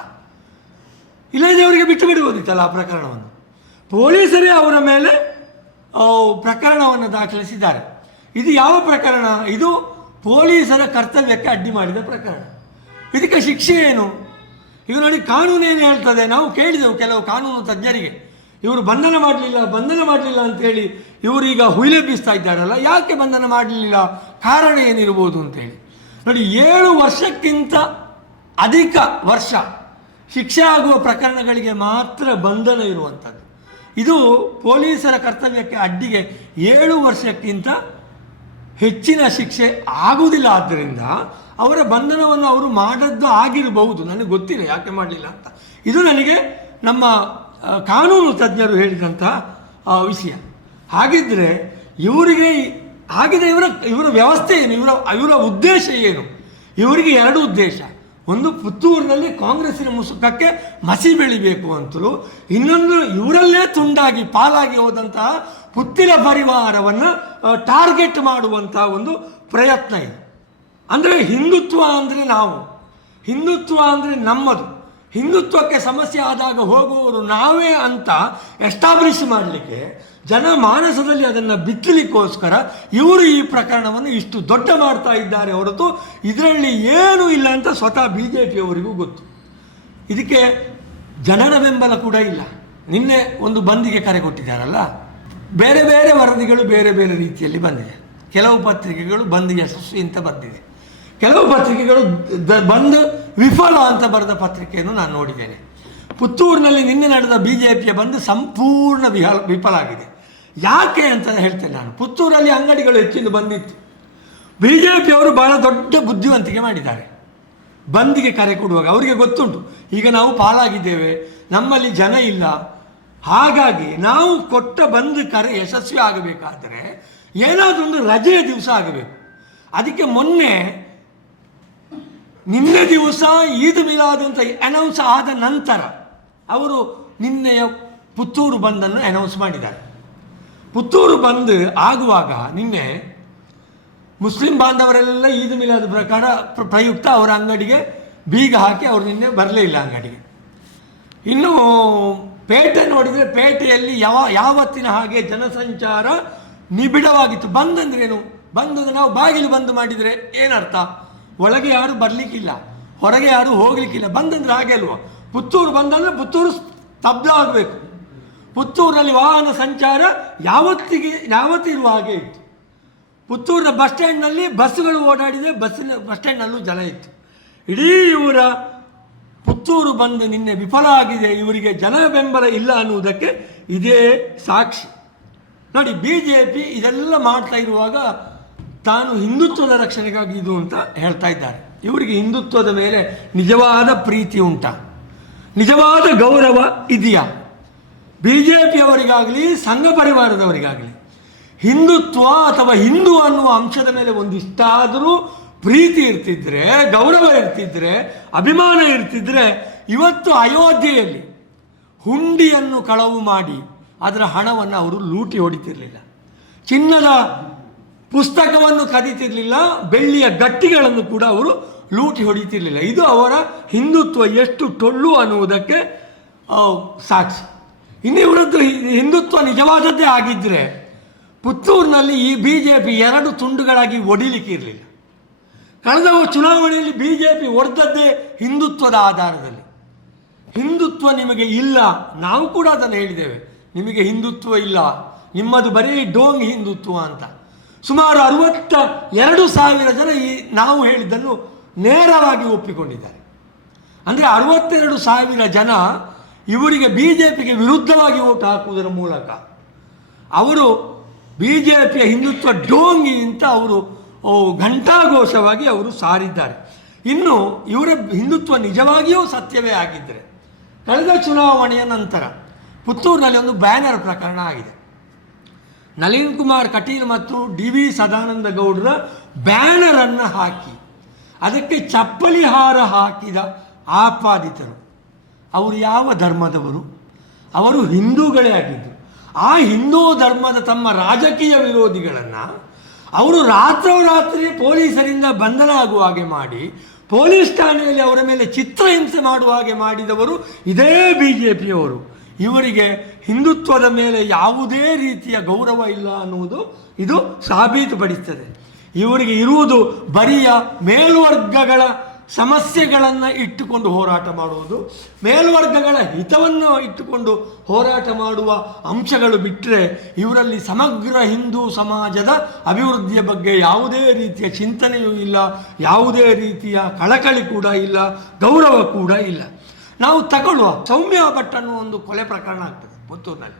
ಇಲ್ಲದೇ ಅವರಿಗೆ ಬಿಟ್ಟು ಬಿಡುವುದಿತ್ತಲ್ಲ ಆ ಪ್ರಕರಣವನ್ನು. ಪೊಲೀಸರೇ ಅವರ ಮೇಲೆ ಪ್ರಕರಣವನ್ನು ದಾಖಲಿಸಿದ್ದಾರೆ. ಇದು ಯಾವ ಪ್ರಕರಣ? ಇದು ಪೊಲೀಸರ ಕರ್ತವ್ಯಕ್ಕೆ ಅಡ್ಡಿ ಮಾಡಿದ ಪ್ರಕರಣ. ಇದಕ್ಕೆ ಶಿಕ್ಷೆ ಏನು? ಇವರು ನೋಡಿ, ಕಾನೂನೇನು ಹೇಳ್ತದೆ? ನಾವು ಕೇಳಿದೆವು ಕೆಲವು ಕಾನೂನು ತಜ್ಞರಿಗೆ, ಇವರು ಬಂಧನ ಮಾಡಲಿಲ್ಲ ಅಂತೇಳಿ ಇವರೀಗ ಹುಯಿಲೆಬ್ಬಿಸ್ತಾ ಇದ್ದಾರಲ್ಲ, ಯಾಕೆ ಬಂಧನ ಮಾಡಲಿಲ್ಲ, ಕಾರಣ ಏನಿರ್ಬೋದು ಅಂತೇಳಿ. ನೋಡಿ, 7 ವರ್ಷಕ್ಕಿಂತ ಅಧಿಕ ವರ್ಷ ಶಿಕ್ಷೆ ಆಗುವ ಪ್ರಕರಣಗಳಿಗೆ ಮಾತ್ರ ಬಂಧನ ಇರುವಂಥದ್ದು. ಇದು ಪೊಲೀಸರ ಕರ್ತವ್ಯಕ್ಕೆ ಅಡ್ಡಿಗೆ 7 ವರ್ಷಕ್ಕಿಂತ ಹೆಚ್ಚಿನ ಶಿಕ್ಷೆ ಆಗುವುದಿಲ್ಲ. ಆದ್ದರಿಂದ ಅವರ ಬಂಧನವನ್ನು ಅವರು ಮಾಡದ್ದು ಆಗಿರಬಹುದು, ನನಗೆ ಗೊತ್ತಿಲ್ಲ ಯಾಕೆ ಮಾಡಲಿಲ್ಲ ಅಂತ. ಇದು ನನಗೆ ನಮ್ಮ ಕಾನೂನು ತಜ್ಞರು ಹೇಳಿದಂಥ ವಿಷಯ. ಹಾಗಿದ್ದರೆ ಇವರ ವ್ಯವಸ್ಥೆ ಏನು? ಇವರ ಉದ್ದೇಶ ಏನು? ಇವರಿಗೆ 2 ಉದ್ದೇಶ. ಒಂದು, ಪುತ್ತೂರಿನಲ್ಲಿ ಕಾಂಗ್ರೆಸ್ಸಿನ ಮುಸುಕಕ್ಕೆ ಮಸಿ ಬೆಳಿಬೇಕು ಅಂತಲೂ, ಇನ್ನೊಂದು ಇವರಲ್ಲೇ ತುಂಡಾಗಿ ಪಾಲಾಗಿ ಹೋದಂತಹ ಪುತ್ತಿಲ ಪರಿವಾರವನ್ನು ಟಾರ್ಗೆಟ್ ಮಾಡುವಂಥ ಒಂದು ಪ್ರಯತ್ನ ಇದೆ. ಅಂದರೆ ಹಿಂದುತ್ವ ಅಂದರೆ ನಾವು, ಹಿಂದುತ್ವ ಅಂದರೆ ನಮ್ಮದು, ಹಿಂದುತ್ವಕ್ಕೆ ಸಮಸ್ಯೆ ಆದಾಗ ಹೋಗುವವರು ನಾವೇ ಅಂತ ಎಸ್ಟಾಬ್ಲಿಷ್ ಮಾಡಲಿಕ್ಕೆ, ಜನಮಾನಸದಲ್ಲಿ ಅದನ್ನು ಬಿತ್ತಲಿಕ್ಕೋಸ್ಕರ ಇವರು ಈ ಪ್ರಕರಣವನ್ನು ಇಷ್ಟು ದೊಡ್ಡ ಮಾಡ್ತಾ ಇದ್ದಾರೆ ಹೊರತು ಇದರಲ್ಲಿ ಏನೂ ಇಲ್ಲ ಅಂತ ಸ್ವತಃ BJPಯವರಿಗೂ ಗೊತ್ತು. ಇದಕ್ಕೆ ಜನರ ಬೆಂಬಲ ಕೂಡ ಇಲ್ಲ. ನಿನ್ನೆ ಒಂದು ಬಂದ್ಗೆ ಕರೆ ಕೊಟ್ಟಿದ್ದಾರಲ್ಲ, ಬೇರೆ ಬೇರೆ ವರದಿಗಳು ಬೇರೆ ಬೇರೆ ರೀತಿಯಲ್ಲಿ ಬಂದಿದೆ. ಕೆಲವು ಪತ್ರಿಕೆಗಳು ಬಂದ್ಗೆ ಯಶಸ್ವಿ ಅಂತ ಬಂದಿದೆ, ಕೆಲವು ಪತ್ರಿಕೆಗಳು ಬಂದ್ ವಿಫಲ ಅಂತ ಬರೆದ ಪತ್ರಿಕೆಯನ್ನು ನಾನು ನೋಡಿದ್ದೇನೆ. ಪುತ್ತೂರಿನಲ್ಲಿ ನಿನ್ನೆ ನಡೆದ BJPಯ ಬಂದ್ ಸಂಪೂರ್ಣ ವಿಫಲ ಆಗಿದೆ. ಯಾಕೆ ಅಂತ ಹೇಳ್ತೇನೆ ನಾನು. ಪುತ್ತೂರಲ್ಲಿ ಅಂಗಡಿಗಳು ಹೆಚ್ಚಿನ ಬಂದಿತ್ತು. BJPಯವರು ಬಹಳ ದೊಡ್ಡ ಬುದ್ಧಿವಂತಿಕೆ ಮಾಡಿದ್ದಾರೆ. ಬಂದ್ಗೆ ಕರೆ ಕೊಡುವಾಗ ಅವರಿಗೆ ಗೊತ್ತುಂಟು, ಈಗ ನಾವು ಪಾಲಾಗಿದ್ದೇವೆ, ನಮ್ಮಲ್ಲಿ ಜನ ಇಲ್ಲ, ಹಾಗಾಗಿ ನಾವು ಕೊಟ್ಟ ಬಂದ್ ಕರೆ ಯಶಸ್ವಿ ಆಗಬೇಕಾದರೆ ಏನಾದರೂ ಒಂದು ರಜೆಯ ದಿವಸ ಆಗಬೇಕು. ಅದಕ್ಕೆ ನಿನ್ನೆ ದಿವಸ ಈದ್ ಮಿಲಾದ್ ಅಂತ ಅನೌನ್ಸ್ ಆದ ನಂತರ ಅವರು ನಿನ್ನೆಯ ಪುತ್ತೂರು ಬಂದನ್ನು ಅನೌನ್ಸ್ ಮಾಡಿದ್ದಾರೆ. ಪುತ್ತೂರು ಬಂದ್ ಆಗುವಾಗ ನಿನ್ನೆ ಮುಸ್ಲಿಂ ಬಾಂಧವರೆಲ್ಲ ಈದ್ ಮಿಲಾದ್ ಪ್ರಯುಕ್ತ ಅವರ ಅಂಗಡಿಗೆ ಬೀಗ ಹಾಕಿ ಅವರು ನಿನ್ನೆ ಬರಲೇ ಇಲ್ಲ ಅಂಗಡಿಗೆ. ಇನ್ನು ಪೇಟೆ ನೋಡಿದರೆ ಪೇಟೆಯಲ್ಲಿ ಯಾವತ್ತಿನ ಹಾಗೆ ಜನಸಂಚಾರ ನಿಬಿಡವಾಗಿತ್ತು. ಬಂದ್ ಅಂದ್ರೆ ಏನು? ಬಂದ್ ಅಂದ್ರೆ ನಾವು ಬಾಗಿಲು ಬಂದ್ ಮಾಡಿದರೆ ಏನರ್ಥ? ಒಳಗೆ ಯಾರು ಬರಲಿಕ್ಕಿಲ್ಲ, ಹೊರಗೆ ಯಾರು ಹೋಗ್ಲಿಕ್ಕಿಲ್ಲ. ಬಂದಂದ್ರೆ ಹಾಗೆ ಅಲ್ವಾ? ಪುತ್ತೂರು ಬಂದಂದ್ರೆ ಪುತ್ತೂರು ಸ್ತಬ್ಧ ಆಗಬೇಕು. ಪುತ್ತೂರಿನಲ್ಲಿ ವಾಹನ ಸಂಚಾರ ಯಾವತ್ತಿರುವ ಹಾಗೆ ಇತ್ತು. ಪುತ್ತೂರಿನ ಬಸ್ ಸ್ಟ್ಯಾಂಡ್ನಲ್ಲಿ ಬಸ್ಸುಗಳು ಓಡಾಡಿದೆ, ಬಸ್ ಸ್ಟ್ಯಾಂಡ್ನಲ್ಲೂ ಜನ ಇತ್ತು. ಇಡೀ ಇವರ ಪುತ್ತೂರು ಬಂದು ನಿನ್ನೆ ವಿಫಲ ಆಗಿದೆ, ಇವರಿಗೆ ಜನ ಬೆಂಬಲ ಇಲ್ಲ ಅನ್ನುವುದಕ್ಕೆ ಇದೇ ಸಾಕ್ಷಿ. ನೋಡಿ, BJP ಇದೆಲ್ಲ ಮಾಡ್ತಾ ಇರುವಾಗ ತಾನು ಹಿಂದುತ್ವದ ರಕ್ಷಣೆಗಾಗಿ ಇದು ಅಂತ ಹೇಳ್ತಾ ಇದ್ದಾರೆ. ಇವರಿಗೆ ಹಿಂದುತ್ವದ ಮೇಲೆ ನಿಜವಾದ ಪ್ರೀತಿ ಉಂಟಾ? ನಿಜವಾದ ಗೌರವ ಇದೆಯಾ? BJP ಅವರಿಗಾಗಲಿ ಸಂಘ ಪರಿವಾರದವರಿಗಾಗಲಿ ಹಿಂದುತ್ವ ಅಥವಾ ಹಿಂದೂ ಅನ್ನುವ ಅಂಶದ ಮೇಲೆ ಒಂದಿಷ್ಟಾದರೂ ಪ್ರೀತಿ ಇರ್ತಿದ್ರೆ, ಗೌರವ ಇರ್ತಿದ್ರೆ, ಅಭಿಮಾನ ಇರ್ತಿದ್ರೆ ಇವತ್ತು ಅಯೋಧ್ಯೆಯಲ್ಲಿ ಹುಂಡಿಯನ್ನು ಕಳವು ಮಾಡಿ ಅದರ ಹಣವನ್ನು ಅವರು ಲೂಟಿ ಹೊಡಿತಿರಲಿಲ್ಲ, ಚಿನ್ನದ ಪುಸ್ತಕವನ್ನು ಕದೀತಿರಲಿಲ್ಲ, ಬೆಳ್ಳಿಯ ಗಟ್ಟಿಗಳನ್ನು ಕೂಡ ಅವರು ಲೂಟಿ ಹೊಡಿತಿರಲಿಲ್ಲ. ಇದು ಅವರ ಹಿಂದುತ್ವ ಎಷ್ಟು ಟೊಳ್ಳು ಅನ್ನುವುದಕ್ಕೆ ಸಾಕ್ಷಿ. ಇನ್ನು ಇವರದ್ದು ಹಿಂದುತ್ವ ನಿಜವಾದದ್ದೇ ಆಗಿದ್ದರೆ ಪುತ್ತೂರಿನಲ್ಲಿ ಈ BJP 2 ತುಂಡುಗಳಾಗಿ ಒಡಿಲಿಕ್ಕೆ ಇರಲಿಲ್ಲ. ಕಳೆದ ಚುನಾವಣೆಯಲ್ಲಿ BJP ಒಡೆದದ್ದೇ ಹಿಂದುತ್ವದ ಆಧಾರದಲ್ಲಿ. ಹಿಂದುತ್ವ ನಿಮಗೆ ಇಲ್ಲ, ನಾವು ಕೂಡ ಅದನ್ನು ಹೇಳಿದ್ದೇವೆ, ನಿಮಗೆ ಹಿಂದುತ್ವ ಇಲ್ಲ, ನಿಮ್ಮದು ಬರೀ ಡೋಂಗ್ ಹಿಂದುತ್ವ ಅಂತ. ಸುಮಾರು 62,000 ಜನ ನಾವು ಹೇಳಿದ್ದನ್ನು ನೇರವಾಗಿ ಒಪ್ಪಿಕೊಂಡಿದ್ದಾರೆ. ಅಂದರೆ 62,000 ಜನ ಇವರಿಗೆ BJPಗೆ ವಿರುದ್ಧವಾಗಿ ಓಟ್ ಹಾಕುವುದರ ಮೂಲಕ ಅವರು BJPಯ ಹಿಂದುತ್ವ ಡೋಂಗಿ ಅಂತ ಅವರು ಘಂಟಾಘೋಷವಾಗಿ ಅವರು ಸಾರಿದ್ದಾರೆ. ಇನ್ನು ಇವರ ಹಿಂದುತ್ವ ನಿಜವಾಗಿಯೂ ಸತ್ಯವೇ ಆಗಿದ್ದರೆ ಕಳೆದ ಚುನಾವಣೆಯ ನಂತರ ಪುತ್ತೂರಿನಲ್ಲಿ ಒಂದು ಬ್ಯಾನರ್ ಪ್ರಕರಣ ಆಗಿದೆ. ನಳಿನ್ ಕುಮಾರ್ ಕಟೀಲ್ ಮತ್ತು DV ಸದಾನಂದ ಗೌಡರ ಬ್ಯಾನರನ್ನು ಹಾಕಿ ಅದಕ್ಕೆ ಚಪ್ಪಲಿ ಹಾರ ಹಾಕಿದ ಆಪಾದಿತರು ಅವರು ಯಾವ ಧರ್ಮದವರು? ಅವರು ಹಿಂದೂಗಳೇ ಆಗಿದ್ದರು. ಆ ಹಿಂದೂ ಧರ್ಮದ ತಮ್ಮ ರಾಜಕೀಯ ವಿರೋಧಿಗಳನ್ನು ಅವರು ರಾತ್ರೋರಾತ್ರಿ ಪೊಲೀಸರಿಂದ ಬಂಧನ ಆಗುವ ಹಾಗೆ ಮಾಡಿ, ಪೊಲೀಸ್ ಠಾಣೆಯಲ್ಲಿ ಅವರ ಮೇಲೆ ಚಿತ್ರಹಿಂಸೆ ಮಾಡುವ ಹಾಗೆ ಮಾಡಿದವರು ಇದೇ BJPಯವರು. ಇವರಿಗೆ ಹಿಂದುತ್ವದ ಮೇಲೆ ಯಾವುದೇ ರೀತಿಯ ಗೌರವ ಇಲ್ಲ ಅನ್ನುವುದು ಇದು ಸಾಬೀತುಪಡಿಸ್ತದೆ. ಇವರಿಗೆ ಇರುವುದು ಬರಿಯ ಮೇಲ್ವರ್ಗಗಳ ಸಮಸ್ಯೆಗಳನ್ನು ಇಟ್ಟುಕೊಂಡು ಹೋರಾಟ ಮಾಡುವುದು, ಮೇಲ್ವರ್ಗಗಳ ಹಿತವನ್ನು ಇಟ್ಟುಕೊಂಡು ಹೋರಾಟ ಮಾಡುವ ಅಂಶಗಳು ಬಿಟ್ಟರೆ ಇವರಲ್ಲಿ ಸಮಗ್ರ ಹಿಂದೂ ಸಮಾಜದ ಅಭಿವೃದ್ಧಿಯ ಬಗ್ಗೆ ಯಾವುದೇ ರೀತಿಯ ಚಿಂತನೆಯೂ ಇಲ್ಲ, ಯಾವುದೇ ರೀತಿಯ ಕಳಕಳಿ ಕೂಡ ಇಲ್ಲ, ಗೌರವ ಕೂಡ ಇಲ್ಲ. ನಾವು ತಗೊಳ್ಳುವ ಸೌಮ್ಯ ಭಟ್ ಅನ್ನುವ ಒಂದು ಕೊಲೆ ಪ್ರಕರಣ ಆಗ್ತದೆ ಪುತ್ತೂರಿನಲ್ಲಿ.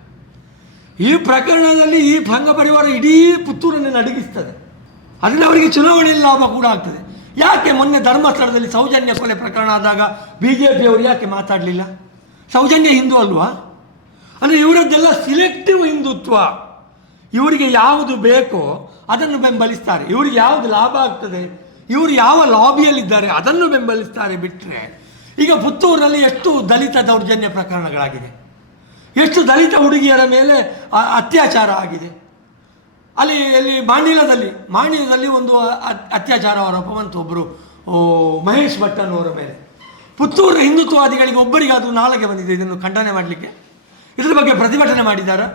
ಈ ಪ್ರಕರಣದಲ್ಲಿ ಈ ಸಂಘ ಪರಿವಾರ ಇಡೀ ಪುತ್ತೂರನ್ನು ನಡಗಿಸ್ತದೆ. ಅದರಿಂದ ಅವರಿಗೆ ಚುನಾವಣೆಯಲ್ಲಿ ಲಾಭ ಕೂಡ ಆಗ್ತದೆ. ಯಾಕೆ ಮೊನ್ನೆ ಧರ್ಮಸ್ಥಳದಲ್ಲಿ ಸೌಜನ್ಯ ಕೊಲೆ ಪ್ರಕರಣ ಆದಾಗ BJPಯವರು ಯಾಕೆ ಮಾತಾಡಲಿಲ್ಲ? ಸೌಜನ್ಯ ಹಿಂದೂ ಅಲ್ವಾ? ಅಂದರೆ ಇವರದ್ದೆಲ್ಲ ಸಿಲೆಕ್ಟಿವ್ ಹಿಂದುತ್ವ. ಇವರಿಗೆ ಯಾವುದು ಬೇಕೋ ಅದನ್ನು ಬೆಂಬಲಿಸ್ತಾರೆ, ಇವರಿಗೆ ಯಾವುದು ಲಾಭ ಆಗ್ತದೆ, ಇವರು ಯಾವ ಲಾಬಿಯಲ್ಲಿದ್ದಾರೆ ಅದನ್ನು ಬೆಂಬಲಿಸ್ತಾರೆ. ಬಿಟ್ಟರೆ ಈಗ ಪುತ್ತೂರಲ್ಲಿ ಎಷ್ಟು ದಲಿತ ದೌರ್ಜನ್ಯ ಪ್ರಕರಣಗಳಾಗಿದೆ, ಎಷ್ಟು ದಲಿತ ಹುಡುಗಿಯರ ಮೇಲೆ ಅತ್ಯಾಚಾರ ಆಗಿದೆ. ಅಲ್ಲಿ ಮಾಣಿಲದಲ್ಲಿ ಒಂದು ಅತ್ಯಾಚಾರ ಆರೋಪ ಬಂತು ಒಬ್ಬರು ಮಹೇಶ್ ಭಟ್ ಅನ್ನೋರ ಮೇಲೆ. ಪುತ್ತೂರಿನ ಹಿಂದುತ್ವವಾದಿಗಳಿಗೆ ಒಬ್ಬರಿಗಾದರೂ ನಾಳೆಗೆ ಬಂದಿದೆ ಇದನ್ನು ಖಂಡನೆ ಮಾಡಲಿಕ್ಕೆ, ಇದರ ಬಗ್ಗೆ ಪ್ರತಿಭಟನೆ ಮಾಡಿದ್ದಾರೆ.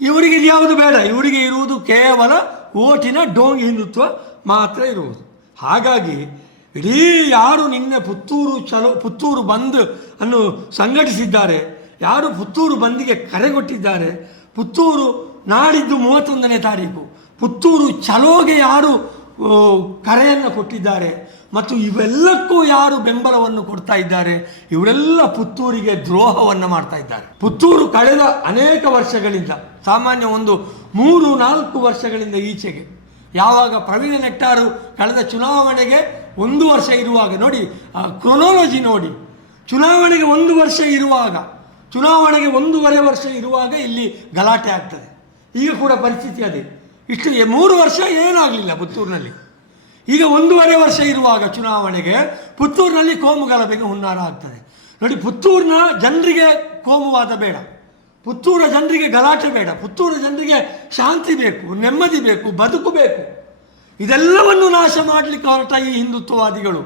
ಇವರಿಗೆ ಯಾವುದು ಬೇಡ, ಇವರಿಗೆ ಇರುವುದು ಕೇವಲ ಓಟಿನ ಡೋಂಗಿ ಹಿಂದುತ್ವ ಮಾತ್ರ ಇರುವುದು. ಹಾಗಾಗಿ ಇಡೀ ಯಾರು ನಿನ್ನೆ ಪುತ್ತೂರು ಬಂದ್ ಅನ್ನು ಸಂಘಟಿಸಿದ್ದಾರೆ, ಯಾರು ಪುತ್ತೂರು ಬಂದಿಗೆ ಕರೆ ಕೊಟ್ಟಿದ್ದಾರೆ, ಪುತ್ತೂರು ನಾಡಿದ್ದು 31ನೇ ತಾರೀಕು ಪುತ್ತೂರು ಚಲೋಗೆ ಯಾರು ಕರೆಯನ್ನು ಕೊಟ್ಟಿದ್ದಾರೆ ಮತ್ತು ಇವೆಲ್ಲಕ್ಕೂ ಯಾರು ಬೆಂಬಲವನ್ನು ಕೊಡ್ತಾ ಇದ್ದಾರೆ, ಇವರೆಲ್ಲ ಪುತ್ತೂರಿಗೆ ದ್ರೋಹವನ್ನು ಮಾಡ್ತಾ ಇದ್ದಾರೆ. ಪುತ್ತೂರು ಕಳೆದ ಅನೇಕ ವರ್ಷಗಳಿಂದ, ಸಾಮಾನ್ಯ ಒಂದು 3-4 ವರ್ಷಗಳಿಂದ ಈಚೆಗೆ, ಯಾವಾಗ ಪ್ರವೀಣ ನೆಟ್ಟಾರು ಕಳೆದ ಚುನಾವಣೆಗೆ 1 ವರ್ಷ ಇರುವಾಗ ನೋಡಿ, ಕ್ರೊನಾಲಜಿ ನೋಡಿ, ಚುನಾವಣೆಗೆ 1 ವರ್ಷ ಇರುವಾಗ, ಚುನಾವಣೆಗೆ 1.5 ವರ್ಷ ಇರುವಾಗ ಇಲ್ಲಿ ಗಲಾಟೆ ಆಗ್ತದೆ. ಈಗ ಕೂಡ ಪರಿಸ್ಥಿತಿ ಅದೇ. ಇಷ್ಟು 3 ವರ್ಷ ಏನಾಗಲಿಲ್ಲ ಪುತ್ತೂರಿನಲ್ಲಿ. ಈಗ 1.5 ವರ್ಷ ಇರುವಾಗ ಚುನಾವಣೆಗೆ ಪುತ್ತೂರಿನಲ್ಲಿ ಕೋಮು ಗಲಭೆಗೆ ಹುನ್ನಾರ ಆಗ್ತದೆ. ನೋಡಿ, ಪುತ್ತೂರಿನ ಜನರಿಗೆ ಕೋಮುವಾದ ಬೇಡ, ಪುತ್ತೂರ ಜನರಿಗೆ ಗಲಾಟೆ ಬೇಡ, ಪುತ್ತೂರ ಜನರಿಗೆ ಶಾಂತಿ ಬೇಕು, ನೆಮ್ಮದಿ ಬೇಕು, ಬದುಕು ಬೇಕು. ಇದೆಲ್ಲವನ್ನು ನಾಶ ಮಾಡಲಿಕ್ಕೆ ಹೊರಟ ಈ ಹಿಂದುತ್ವವಾದಿಗಳು,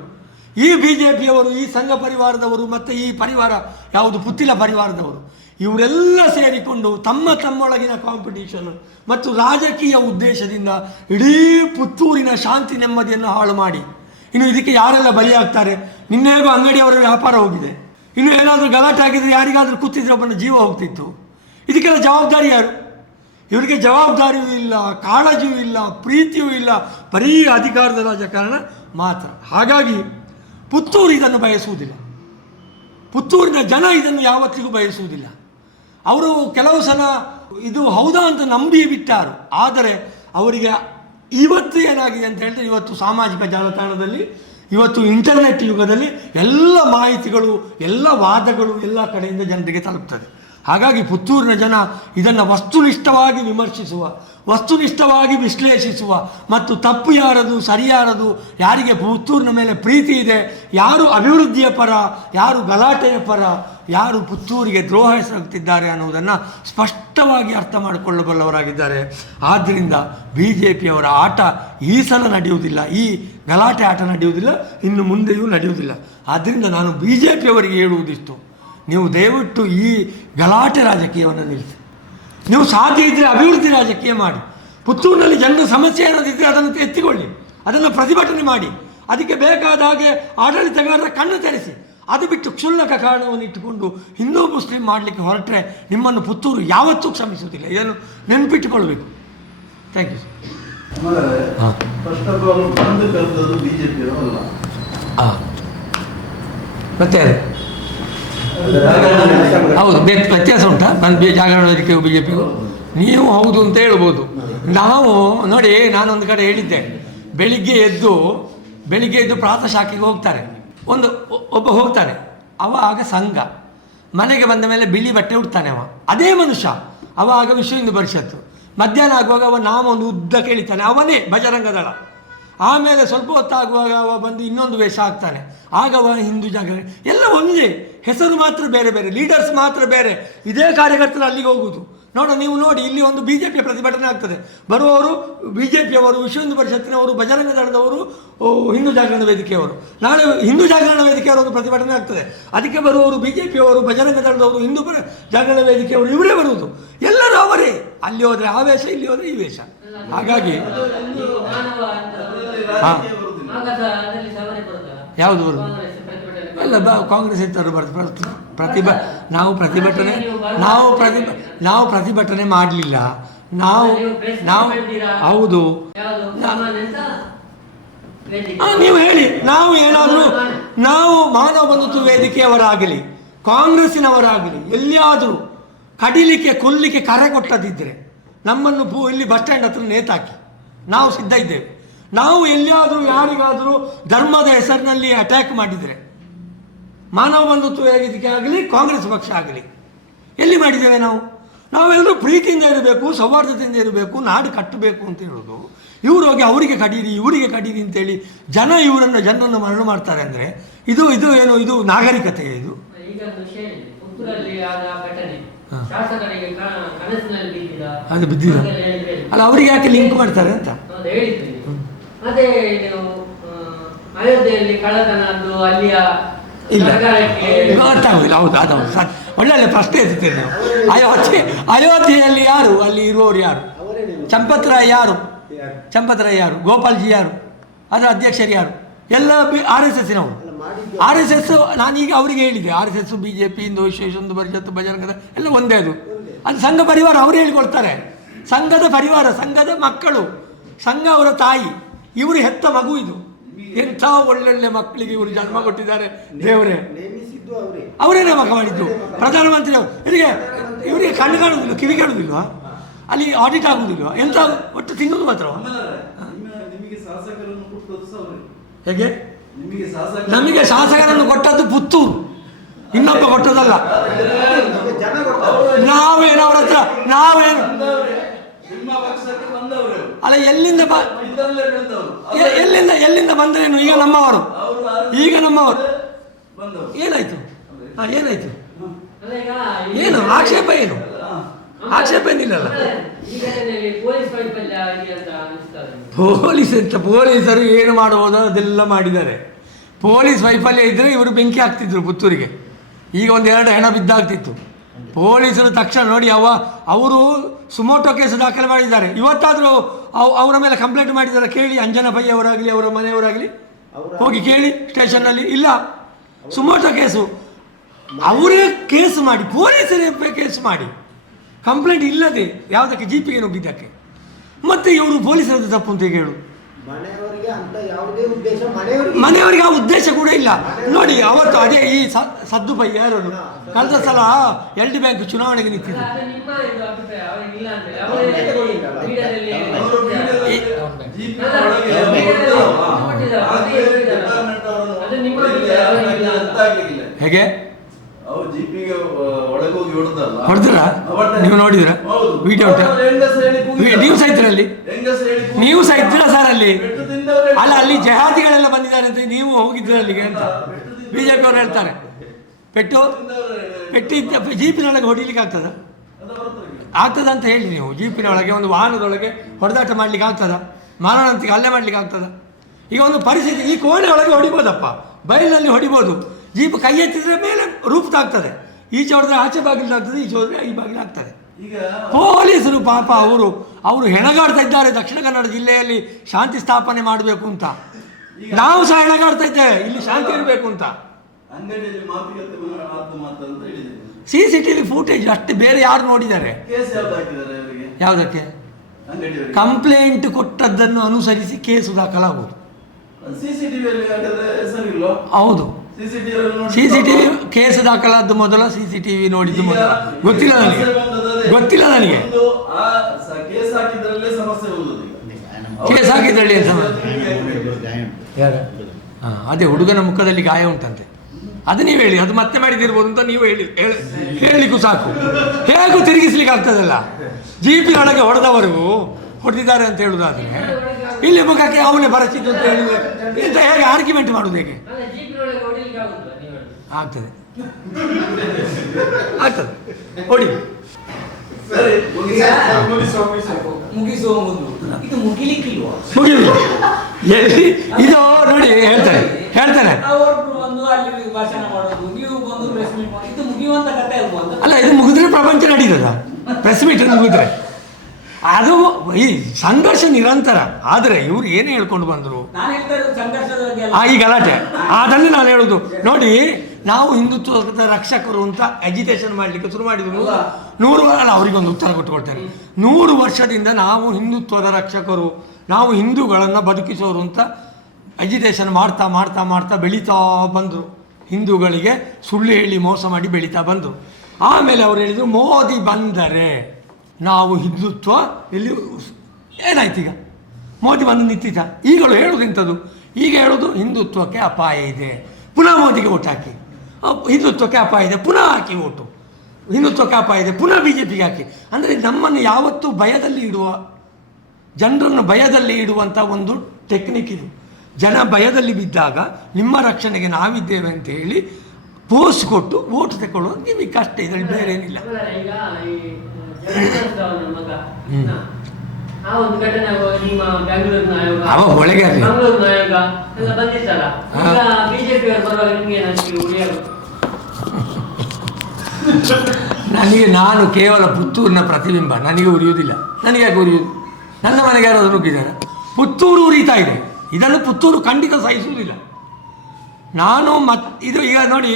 ಈ BJPಯವರು, ಈ ಸಂಘ ಪರಿವಾರದವರು ಮತ್ತು ಈ ಪರಿವಾರ ಯಾವುದು ಪುತ್ತಿಲ ಪರಿವಾರದವರು, ಇವರೆಲ್ಲ ಸೇರಿಕೊಂಡು ತಮ್ಮೊಳಗಿನ ಕಾಂಪಿಟೀಷನ್ ಮತ್ತು ರಾಜಕೀಯ ಉದ್ದೇಶದಿಂದ ಇಡೀ ಪುತ್ತೂರಿನ ಶಾಂತಿ ನೆಮ್ಮದಿಯನ್ನು ಹಾಳು ಮಾಡಿ, ಇನ್ನು ಇದಕ್ಕೆ ಯಾರೆಲ್ಲ ಬಲಿಯಾಗ್ತಾರೆ? ನಿನ್ನೆಗೂ ಅಂಗಡಿಯವರ ವ್ಯಾಪಾರ ಹೋಗಿದೆ, ಇನ್ನು ಏನಾದರೂ ಗಲಾಟೆ ಆಗಿದ್ರೆ ಯಾರಿಗಾದರೂ ಕೂತಿದ್ರೆ ಒಬ್ಬನ ಜೀವ ಹೋಗ್ತಿತ್ತು. ಇದಕ್ಕೆಲ್ಲ ಜವಾಬ್ದಾರಿ ಯಾರು? ಇವರಿಗೆ ಜವಾಬ್ದಾರಿಯೂ ಇಲ್ಲ, ಕಾಳಜಿಯೂ ಇಲ್ಲ, ಪ್ರೀತಿಯೂ ಇಲ್ಲ, ಬರೀ ಅಧಿಕಾರದ ರಾಜಕಾರಣ ಮಾತ್ರ. ಹಾಗಾಗಿ ಪುತ್ತೂರು ಇದನ್ನು ಬಯಸುವುದಿಲ್ಲ, ಪುತ್ತೂರಿನ ಜನ ಇದನ್ನು ಯಾವತ್ತಿಗೂ ಬಯಸುವುದಿಲ್ಲ. ಅವರು ಕೆಲವು ಸಲ ಇದು ಹೌದಾ ಅಂತ ನಂಬಿ ಬಿಟ್ಟಾರು. ಆದರೆ ಅವರಿಗೆ ಇವತ್ತು ಏನಾಗಿದೆ ಅಂತ ಹೇಳಿದ್ರೆ, ಇವತ್ತು ಸಾಮಾಜಿಕ ಜಾಲತಾಣದಲ್ಲಿ, ಇವತ್ತು ಇಂಟರ್ನೆಟ್ ಯುಗದಲ್ಲಿ ಎಲ್ಲ ಮಾಹಿತಿಗಳು, ಎಲ್ಲ ವಾದಗಳು ಎಲ್ಲ ಕಡೆಯಿಂದ ಜನರಿಗೆ ತಲುಪ್ತದೆ. ಹಾಗಾಗಿ ಪುತ್ತೂರಿನ ಜನ ಇದನ್ನು ವಸ್ತುನಿಷ್ಠವಾಗಿ ವಿಮರ್ಶಿಸುವ, ವಸ್ತುನಿಷ್ಠವಾಗಿ ವಿಶ್ಲೇಷಿಸುವ ಮತ್ತು ತಪ್ಪು ಯಾರದು ಸರಿ ಯಾರದು, ಯಾರಿಗೆ ಪುತ್ತೂರಿನ ಮೇಲೆ ಪ್ರೀತಿ ಇದೆ, ಯಾರು ಅಭಿವೃದ್ಧಿಯ ಪರ, ಯಾರು ಗಲಾಟೆಯ ಪರ, ಯಾರು ಪುತ್ತೂರಿಗೆ ದ್ರೋಹ ಎಸಗುತ್ತಿದ್ದಾರೆ ಅನ್ನುವುದನ್ನು ಸ್ಪಷ್ಟವಾಗಿ ಅರ್ಥ ಮಾಡಿಕೊಳ್ಳಬಲ್ಲವರಾಗಿದ್ದಾರೆ. ಆದ್ದರಿಂದ BJPಯವರ ಆಟ ಈ ಸಲ ನಡೆಯುವುದಿಲ್ಲ, ಈ ಗಲಾಟೆ ಆಟ ನಡೆಯುವುದಿಲ್ಲ, ಇನ್ನು ಮುಂದೆಯೂ ನಡೆಯುವುದಿಲ್ಲ. ಆದ್ದರಿಂದ ನಾನು BJPಯವರಿಗೆ ಹೇಳುವುದಿಷ್ಟು, ನೀವು ದಯವಿಟ್ಟು ಈ ಗಲಾಟೆ ರಾಜಕೀಯವನ್ನು ನಿಲ್ಲಿಸಿ. ನೀವು ಸಾಧ್ಯ ಇದ್ದರೆ ಅಭಿವೃದ್ಧಿ ರಾಜಕೀಯ ಮಾಡಿ. ಪುತ್ತೂರಿನಲ್ಲಿ ಜನರ ಸಮಸ್ಯೆ ಏನಾದಿದ್ದರೆ ಅದನ್ನು ಎತ್ತಿಕೊಳ್ಳಿ, ಅದನ್ನು ಪ್ರತಿಭಟನೆ ಮಾಡಿ, ಅದಕ್ಕೆ ಬೇಕಾದ ಹಾಗೆ ಆಡಳಿತಗಾರರ ಕಣ್ಣು ತೆರೆಸಿ. ಅದು ಬಿಟ್ಟು ಕ್ಷುಲ್ಲಕ ಕಾರಣವನ್ನು ಇಟ್ಟುಕೊಂಡು ಹಿಂದೂ ಮುಸ್ಲಿಂ ಮಾಡಲಿಕ್ಕೆ ಹೊರಟ್ರೆ ನಿಮ್ಮನ್ನು ಪುತ್ತೂರು ಯಾವತ್ತೂ ಕ್ಷಮಿಸುವುದಿಲ್ಲ. ಇದನ್ನು ನೆನಪಿಟ್ಟುಕೊಳ್ಬೇಕು. Thank you. ಹಾಂ, ಮತ್ತೆ ಹೌದು, ವ್ಯತ್ಯಾಸ ಉಂಟಾ? ನನ್ನ ಜಾಗರಣ ವೇದಿಕೆಗೂ BJPಗೂ? ನೀವು ಹೌದು ಅಂತ ಹೇಳ್ಬೋದು. ನಾವು ನೋಡಿ, ನಾನೊಂದು ಕಡೆ ಹೇಳಿದ್ದೆ, ಬೆಳಿಗ್ಗೆ ಎದ್ದು ಪ್ರಾತಃ ಶಾಖೆಗೆ ಹೋಗ್ತಾರೆ, ಒಬ್ಬ ಹೋಗ್ತಾನೆ, ಆಗ ಸಂಘ, ಮನೆಗೆ ಬಂದ ಮೇಲೆ ಬಿಳಿ ಬಟ್ಟೆ ಉಡ್ತಾನೆ ಅದೇ ಮನುಷ್ಯ, ಆಗ ವಿಶ್ವ ಹಿಂದೂ ಪರಿಷತ್ತು. ಮಧ್ಯಾಹ್ನ ಆಗುವಾಗ ನಾಮೊಂದು ಉದ್ದ ಕೇಳಿತಾನೆ, ಅವನೇ ಬಜರಂಗ ದಳ. ಆಮೇಲೆ ಸ್ವಲ್ಪ ಹೊತ್ತಾಗುವಾಗ ಬಂದು ಇನ್ನೊಂದು ವೇಷ ಆಗ್ತಾನೆ, ಆಗ ಹಿಂದೂ ಜಾಗರಣ. ಎಲ್ಲ ಒಂದೇ, ಹೆಸರು ಮಾತ್ರ ಬೇರೆ ಬೇರೆ, ಲೀಡರ್ಸ್ ಮಾತ್ರ ಬೇರೆ. ಇದೇ ಕಾರ್ಯಕರ್ತರು ಅಲ್ಲಿಗೆ ಹೋಗುವುದು. ನೀವು ನೋಡಿ, ಇಲ್ಲಿ ಒಂದು BJPಯ ಪ್ರತಿಭಟನೆ ಆಗ್ತದೆ, ಬರುವವರು BJPಯವರು, ವಿಶ್ವ ಹಿಂದೂ ಪರಿಷತ್ತಿನವರು, ಬಜರಂಗ ದಳದವರು, ಹಿಂದೂ ಜಾಗರಣ ವೇದಿಕೆಯವರು. ನಾಳೆ ಹಿಂದೂ ಜಾಗರಣ ವೇದಿಕೆಯವರು ಒಂದು ಪ್ರತಿಭಟನೆ ಆಗ್ತದೆ, ಅದಕ್ಕೆ ಬರುವವರು BJPಯವರು, ಬಜರಂಗ ದಳದವರು, ಹಿಂದೂ ಜಾಗರಣ ವೇದಿಕೆಯವರು, ಇವರೇ ಬರುವುದು. ಎಲ್ಲರೂ ಅವರೇ. ಅಲ್ಲಿ ಹೋದರೆ ಆ ವೇಷ, ಇಲ್ಲಿ ಹೋದರೆ ಈ ವೇಷ. ಹಾಗಾಗಿ ಯಾವುದು ಬರುವುದು? ಅಲ್ಲ, ಕಾಂಗ್ರೆಸ್ ಇತ್ತವರು ನಾವು ಪ್ರತಿಭಟನೆ ಮಾಡಲಿಲ್ಲ. ನಾವು ಹೌದು, ನೀವು ಹೇಳಿ, ನಾವು ಏನಾದರೂ, ನಾವು ಮಾನವ ಬಂಧುತ್ವ ವೇದಿಕೆಯವರಾಗಲಿ ಕಾಂಗ್ರೆಸ್ಸಿನವರಾಗಲಿ ಎಲ್ಲಿಯಾದರೂ ಕಡಿಲಿಕ್ಕೆ ಕೊಲ್ಲಿಕ್ಕೆ ಕರೆ ಕೊಟ್ಟದಿದ್ದರೆ ನಮ್ಮನ್ನು ಇಲ್ಲಿ ಬಸ್ ಸ್ಟ್ಯಾಂಡ್ ಹತ್ರ ನೇತಾಕಿ, ನಾವು ಸಿದ್ಧ ಇದ್ದೇವೆ. ನಾವು ಎಲ್ಲಿಯಾದರೂ ಯಾರಿಗಾದರೂ ಧರ್ಮದ ಹೆಸರಿನಲ್ಲಿ ಅಟ್ಯಾಕ್ ಮಾಡಿದರೆ, ಮಾನವ ಬಂಧುತ್ವ ವೇದಿಕೆ ಆಗಲಿ ಕಾಂಗ್ರೆಸ್ ಪಕ್ಷ ಆಗಲಿ, ಎಲ್ಲಿ ಮಾಡಿದ್ದೇವೆ? ನಾವೆಲ್ಲರೂ ಪ್ರೀತಿಯಿಂದ ಇರಬೇಕು, ಸೌಹಾರ್ದತೆಯಿಂದ ಇರಬೇಕು, ನಾಡು ಕಟ್ಟಬೇಕು ಅಂತ ಹೇಳೋದು. ಇವರು ಹೋಗಿ ಅವರಿಗೆ ಕಡೀರಿ, ಇವರಿಗೆ ಕಡೀರಿ ಅಂತೇಳಿ ಜನರನ್ನು ಮರಣ ಮಾಡ್ತಾರೆ ಅಂದರೆ ಇದು ನಾಗರಿಕತೆ? ಇದು ಅದು ಬಿದ್ದಿದ ಅಲ್ಲ, ಅವರಿಗೆ ಯಾಕೆ ಲಿಂಕ್ ಮಾಡ್ತಾರೆ ಅಂತ. ಅದೇ ಅಯೋಧ್ಯೆಯಲ್ಲಿ ಕಳ್ಳತನದ್ದು ಅಲ್ಲಿಯ ಇಲ್ಲ, ಗೊತ್ತಾಗುದಿಲ್ಲ. ಹೌದು, ಅದೌದು, ಒಳ್ಳೆ ಪ್ರಶ್ನೆ ಎತ್ತುತ್ತೇವೆ ನಾವು. ಅಯೋಧ್ಯೆಯಲ್ಲಿ ಯಾರು, ಅಲ್ಲಿ ಇರುವವರು ಯಾರು? ಚಂಪತ್ ರಾಯ್ ಯಾರು? ಗೋಪಾಲ್ಜಿ ಯಾರು? ಅದರ ಅಧ್ಯಕ್ಷರು ಯಾರು? ಎಲ್ಲ RSSನವರು. RSS ನಾನೀಗ ಅವರಿಗೆ ಹೇಳಿದೆ, RSS, BJP, ಹಿಂದೂ ವಿಶ್ವ ಪರಿಷತ್ತು, ಬಜರಂಗದ ಎಲ್ಲ ಒಂದೇ. ಅದು ಸಂಘ ಪರಿವಾರ, ಅವರು ಹೇಳಿಕೊಳ್ತಾರೆ. ಸಂಘದ ಪರಿವಾರ, ಸಂಘದ ಮಕ್ಕಳು, ಸಂಘ ಅವರ ತಾಯಿ, ಇವರು ಹೆತ್ತ ಮಗು. ಇದು ಎಂಥ ಒಳ್ಳೊಳ್ಳೆ ಮಕ್ಕಳಿಗೆ ಇವರು ಜನ್ಮ ಕೊಟ್ಟಿದ್ದಾರೆ. ದೇವರೇ, ಅವರೇ ನೇಮಕ ಮಾಡಿದ್ದು ಪ್ರಧಾನಮಂತ್ರಿ. ಇವರಿಗೆ ಕಣ್ಣು ಕಾಣುವುದಿಲ್ಲ, ಕಿವಿ ಕಾಣುವುದಿಲ್ವಾ? ಅಲ್ಲಿ ಆಡಿಟ್ ಆಗುವುದಿಲ್ವಾ? ಎಂಥ ಒಟ್ಟು ತಿನ್ನೋದು ಮಾತ್ರ. ಹೇಗೆ ನಮಗೆ ಶಾಸಕರನ್ನು ಕೊಟ್ಟದ್ದು ಪುತ್ತೂರು, ಇನ್ನೊಬ್ಬ ಕೊಟ್ಟದಲ್ಲ. ನಾವೇನು ಅವ್ರ ಹತ್ರ ನಾವೇನು ಅಲ್ಲ, ಎಲ್ಲಿಂದ ಎಲ್ಲಿಂದ ಬಂದ್ರೇನು? ಈಗ ನಮ್ಮವರು ಏನಾಯ್ತು? ಏನಾಯ್ತು? ಏನು ಆಕ್ಷೇಪ? ಏನು ಆಕ್ಷೇಪ ಏನಿಲ್ಲಲ್ಲ. ಪೊಲೀಸರು ಏನು ಮಾಡಬಹುದು ಅದೆಲ್ಲ ಮಾಡಿದ್ದಾರೆ. ಪೊಲೀಸ್ ವೈಫಲ್ಯ ಇದ್ದರೆ ಇವರು ಬೆಂಕಿ ಹಾಕ್ತಿದ್ರು ಪುತ್ತೂರಿಗೆ. ಈಗ ಒಂದೆರಡು ಹೆಣ ಬಿದ್ದಾಗ್ತಿತ್ತು. ಪೊಲೀಸರು ತಕ್ಷಣ ನೋಡಿ ಅವರು ಸುಮೋಟೋ ಕೇಸ್ ದಾಖಲೆ ಮಾಡಿದ್ದಾರೆ. ಇವತ್ತಾದರೂ ಅವರ ಮೇಲೆ ಕಂಪ್ಲೇಂಟ್ ಮಾಡಿದ್ದಾರೆ. ಕೇಳಿ, ಅಂಜನಾ ಪೈ ಅವರಾಗಲಿ ಅವರ ಮನೆಯವರಾಗಲಿ ಹೋಗಿ ಕೇಳಿ ಸ್ಟೇಷನ್ನಲ್ಲಿ. ಇಲ್ಲ, ಸುಮೋಟೋ ಕೇಸು ಅವರೇ ಕೇಸ್ ಮಾಡಿ, ಪೊಲೀಸರೇ ಕೇಸ್ ಮಾಡಿ, ಕಂಪ್ಲೇಂಟ್ ಇಲ್ಲದೆ ಯಾವುದಕ್ಕೆ ಜೀಪಿಗೆ ನುಗ್ಗಿದ್ದಕ್ಕೆ. ಮತ್ತೆ ಇವರು ಪೊಲೀಸರದ್ದು ತಪ್ಪು ಅಂತ ಹೇಳು. ಮನೆಯವರಿಗೆ ಆ ಉದ್ದೇಶ ಕೂಡ ಇಲ್ಲ. ನೋಡಿ ಅವತ್ತು ಅದೇ ಈ ಸದ್ದು ಪೈ ಯಾರು ಕಳೆದ ಸಲ LD ಬ್ಯಾಂಕ್ ಚುನಾವಣೆಗೆ ನಿಂತಿದ್ರು. ಹೇಗೆ ಹೊಡೆದ್ರ? ನೀವು ನೋಡಿದ್ರ? ವಿಡಿಯೋ ಉಂಟಾ? ನ್ಯೂಸ್ ಆಯ್ತಿರಲ್ಲಿ? ನ್ಯೂಸ್ ಆಯ್ತಿರ ಸರ್ ಅಲ್ಲಿ? ಅಲ್ಲ, ಅಲ್ಲಿ ಜಹಾದಿಗಳೆಲ್ಲ ಬಂದಿದ್ದಾರೆ ಅಂತ ನೀವು ಹೋಗಿದ್ರ ಅಲ್ಲಿಗೆ ಅಂತ BJP ಅವರು ಹೇಳ್ತಾರೆ. ಪೆಟ್ಟಿ ಜೀಪಿನೊಳಗೆ ಹೊಡಿಲಿಕ್ಕೆ ಆಗ್ತದ ಅಂತ ಹೇಳಿ ನೀವು. ಜೀಪಿನೊಳಗೆ ಒಂದು ವಾಹನದೊಳಗೆ ಹೊಡೆದಾಟ ಮಾಡ್ಲಿಕ್ಕೆ ಆಗ್ತದ? ಮಾರಣಾಂತಿಕ ಹಲ್ಲೆ ಮಾಡ್ಲಿಕ್ಕೆ ಆಗ್ತದ? ಈಗ ಒಂದು ಪರಿಸ್ಥಿತಿ, ಈ ಕೋಣೆ ಒಳಗೆ ಹೊಡಿಬೋದಪ್ಪ, ಬಯಲಿನಲ್ಲಿ ಹೊಡಿಬೋದು. ಜೀಪ್ ಕೈ ಎತ್ತಿದ್ರೆ ಮೇಲೆ ರೂಪದಾಗ್ತದೆ. ಈಚೆ ಹೊಡೆದ್ರೆ ಆಚೆ ಬಾಗಿಲಾಗ್ತದೆ, ಈಚೆ ಹೋದ್ರೆ ಈ ಬಾಗಿಲಾಗ್ತದೆ. ಪೊಲೀಸರು ಪಾಪ ಅವರು ಹೆಣಗಾಡ್ತಾ ಇದ್ದಾರೆ. ದಕ್ಷಿಣ ಕನ್ನಡ ಜಿಲ್ಲೆಯಲ್ಲಿ ಶಾಂತಿ ಸ್ಥಾಪನೆ ಮಾಡಬೇಕು ಅಂತ. ನಾವು ಸಹ ಹೆಣಗಾಡ್ತಾ ಇದ್ದೇವೆ, ಇಲ್ಲಿ ಶಾಂತಿ ಇರಬೇಕು ಅಂತ. CCTV ಫೂಟೇಜ್ ಅಷ್ಟೇ, ಬೇರೆ ಯಾರು ನೋಡಿದ್ದಾರೆ? ಯಾವುದಕ್ಕೆ? ಕಂಪ್ಲೇಂಟ್ ಕೊಟ್ಟದ್ದನ್ನು ಅನುಸರಿಸಿ ಕೇಸು ದಾಖಲಾಗುವುದು. ಹೌದು, CCTV ಕೇಸ್ ದಾಖಲಾದ ಮೊದಲ CCTV ನೋಡಿದ್ದು ಮೊದಲ. ಗೊತ್ತಿಲ್ಲ ನನಗೆ ಕೇಸ್ ಹಾಕಿದ್ರಲ್ಲಿ ಅದೇ ಹುಡುಗನ ಮುಖದಲ್ಲಿ ಗಾಯ ಉಂಟಂತೆ. ಅದು ನೀವು ಹೇಳಿ, ಅದು ಮತ್ತೆ ಮಾಡಿದಿರ್ಬೋದು ಅಂತ ನೀವು ಹೇಳಿಕ್ಕೂ ಸಾಕು. ಹೇಗೂ ತಿರುಗಿಸ್ಲಿಕ್ಕೆ ಆಗ್ತದಲ್ಲ. ಜೀಪಿನೊಳಗೆ ಹೊಡೆದವರೆಗೂ ಹೊಡೆದಿದ್ದಾರೆ ಅಂತ ಹೇಳುದಾದ್ರೆ ಇಲ್ಲಿ ಮುಖಕ್ಕೆ ಅವನೇ ಬರಚಿದ್ದು ಅಂತ ಹೇಳಿದ್ರೆ ಇಂತ ಹೇಗೆ ಆರ್ಗ್ಯುಮೆಂಟ್ ಮಾಡುವುದು? ಹೇಗೆ ಆಗ್ತದೆ? ಹೊಡಿ. ಇದು ನೋಡಿ ಹೇಳ್ತಾನೆ ಅಲ್ಲ, ಇದು ಮುಗಿದ್ರೆ ಪ್ರಪಂಚ ನಡೀತದ? ಪ್ರೆಸ್ ಮೀಟ್ ಮುಗಿದ್ರೆ ಅದು ಈ ಸಂಘರ್ಷ ನಿರಂತರ. ಆದರೆ ಇವ್ರು ಏನು ಹೇಳ್ಕೊಂಡು ಬಂದರು ಈ ಗಲಾಟೆ, ಅದನ್ನೇ ನಾನು ಹೇಳುದು. ನೋಡಿ, ನಾವು ಹಿಂದುತ್ವದ ರಕ್ಷಕರು ಅಂತ ಅಜಿಟೇಷನ್ ಮಾಡಲಿಕ್ಕೆ ಶುರು ಮಾಡಿದ್ರು. 100 ಅಲ್ಲ, ಅವರಿಗೊಂದು ಉತ್ತರ ಕೊಟ್ಟುಕೊಳ್ತಾರೆ. 100 ವರ್ಷದಿಂದ ನಾವು ಹಿಂದುತ್ವದ ರಕ್ಷಕರು, ನಾವು ಹಿಂದೂಗಳನ್ನು ಬದುಕಿಸೋರು ಅಂತ ಅಜಿಟೇಷನ್ ಮಾಡ್ತಾ ಮಾಡ್ತಾ ಮಾಡ್ತಾ ಬೆಳೀತಾ ಬಂದರು. ಹಿಂದೂಗಳಿಗೆ ಸುಳ್ಳು ಹೇಳಿ ಮೋಸ ಮಾಡಿ ಬೆಳೀತಾ ಬಂದರು. ಆಮೇಲೆ ಅವರು ಹೇಳಿದರು, ಮೋದಿ ಬಂದರೆ ನಾವು ಹಿಂದುತ್ವ ಎಲ್ಲಿ ಏನಾಯ್ತು? ಈಗ ಮೋದಿ ಬಂದು ನಿಂತಿದ್ದ. ಈಗಲೂ ಹೇಳೋದು ಇಂಥದ್ದು. ಈಗ ಹೇಳೋದು ಹಿಂದುತ್ವಕ್ಕೆ ಅಪಾಯ ಇದೆ, ಪುನಃ ಮೋದಿಗೆ ಓಟ್ ಹಾಕಿ. ಹಿಂದುತ್ವಕ್ಕೆ ಅಪಾಯ ಇದೆ, ಪುನಃ ಹಾಕಿ ಓಟು. ಹಿಂದುತ್ವಕ್ಕೆ ಅಪಾಯ ಇದೆ, ಪುನಃ BJPಗೆ ಹಾಕಿ. ಅಂದರೆ ನಮ್ಮನ್ನು ಯಾವತ್ತೂ ಭಯದಲ್ಲಿ ಇಡುವ, ಜನರನ್ನು ಭಯದಲ್ಲಿ ಇಡುವಂಥ ಒಂದು ಟೆಕ್ನಿಕ್ ಇದು. ಜನ ಭಯದಲ್ಲಿ ಬಿದ್ದಾಗ ನಿಮ್ಮ ರಕ್ಷಣೆಗೆ ನಾವಿದ್ದೇವೆ ಅಂತ ಹೇಳಿ ಪೋಸ್ಟ್ ಕೊಟ್ಟು ಓಟ್ ತಗೊಳ್ಳೋದು ನಿಮಗೆ ಕಷ್ಟ. ಇದರಲ್ಲಿ ಬೇರೆ ಏನಿಲ್ಲ. ಅವ ಒಳಗೆ ನಾನು ಕೇವಲ ಪುತ್ತೂರಿನ ಪ್ರತಿಬಿಂಬ. ನನಗೆ ಉರಿಯುವುದಿಲ್ಲ. ನನಗೆ ಯಾಕೆ ಉರಿಯುವುದು? ನನ್ನ ಮನೆಗೆ ಯಾರಾದರೂ ನುಗ್ಗಿದ್ದಾರೆ. ಪುತ್ತೂರು ಉರಿತಾ ಇದೆ. ಇದನ್ನು ಪುತ್ತೂರು ಖಂಡಿತ ಸಹಿಸುವುದಿಲ್ಲ. ನಾನು ಇದು ಈಗ ನೋಡಿ,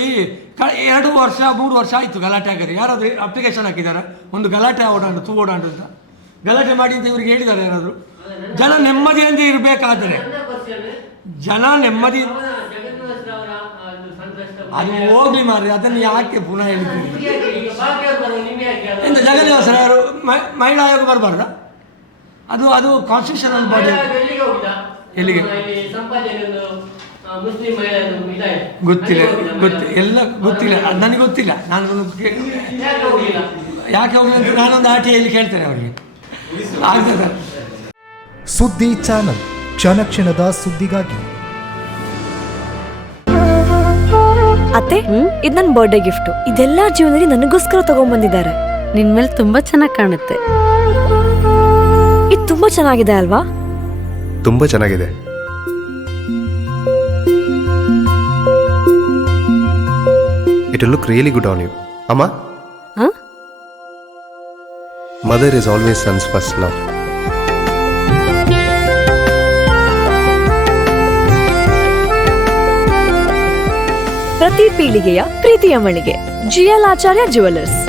2 ವರ್ಷ 3 ವರ್ಷ ಆಯಿತು ಗಲಾಟೆ ಆಗಿದೆ. ಯಾರಾದರೂ ಅಪ್ಲಿಕೇಶನ್ ಹಾಕಿದ್ದಾರೆ, ಒಂದು ಗಲಾಟೆ ಓಡಾಂಡು ಅಂತ ಗಲಾಟೆ ಮಾಡಿ ಅಂತ ಇವ್ರಿಗೆ ಹೇಳಿದ್ದಾರೆ ಯಾರಾದರೂ? ಜನ ನೆಮ್ಮದಿಯಿಂದ ಇರಬೇಕಾದ್ರೆ, ಜನ ನೆಮ್ಮದಿ ಅದು ಹೋಗ್ಲಿ ಮಾರ್ರಿ, ಅದನ್ನು ಯಾಕೆ ಪುನಃ ಹೇಳ್ತೀವಿ? ಎಂತ ಜಗನ್ನಿವಾಸರ ಯಾರು ಮಹಿಳಾ ಆಯೋಗ ಬರಬಾರ್ದ? ಅದು ಕಾನ್ಸ್ಟಿಟ್ಯೂಷನಲ್ ಬಾಡಿ. ಎಲ್ಲಿಗೆ? ಮುಸ್ಲಿಂ ಮಹಿಳೆಯರು ಇದಾಯ್ತು. ಗೊತ್ತಿಲ್ಲ ಅಲ್ಲಿ ಹೋಗಿಲ್ಲ ಮಹಿಳೆಯರು? ಎಲ್ಲ ಗೊತ್ತಿಲ್ಲ, ಅದು ನನಗೆ ಗೊತ್ತಿಲ್ಲ. ನಾನು ಯಾಕೆ ಹೋಗಿಲ್ಲ? ಯಾಕೆ ಹೋಗಲಿ ಅಂತ ನಾನೊಂದು ಆಟಿಯಲ್ಲಿ ಕೇಳ್ತೇನೆ ಅವರಿಗೆ. ಆಗ್ತದೆ. ಸುದ್ದಿ ಚಾನಲ್, ಕ್ಷಣ ಕ್ಷಣದ ಸುದ್ದಿಗಾಗಿ. ಅತ್ತೆ, ಇದು ನನ್ನ ಬರ್ಡೇ ಗಿಫ್ಟ್. ಇದೆಲ್ಲ ಜೀವನದಲ್ಲಿ ನನಗೋಸ್ಕರ ತಗೊಂಡ್ಬಂದಿದ್ದಾರೆ. ನಿನ್ ಮೇಲೆ ತುಂಬಾ ಚೆನ್ನಾಗಿ ಕಾಣುತ್ತೆ. ಇದು ತುಂಬಾ ಚೆನ್ನಾಗಿದೆ ಅಲ್ವಾ? ತುಂಬ ಚೆನ್ನಾಗಿದೆ. It will look really good on you. ಅಮ್ಮ, ಹ? Mother is always son's first love. ಪ್ರತಿ ಪೀಳಿಗೆಯ ಪ್ರೀತಿಯ ಮಳಿಗೆ GL ಆಚಾರ್ಯ ಜುವೆಲ್ಲರ್ಸ್.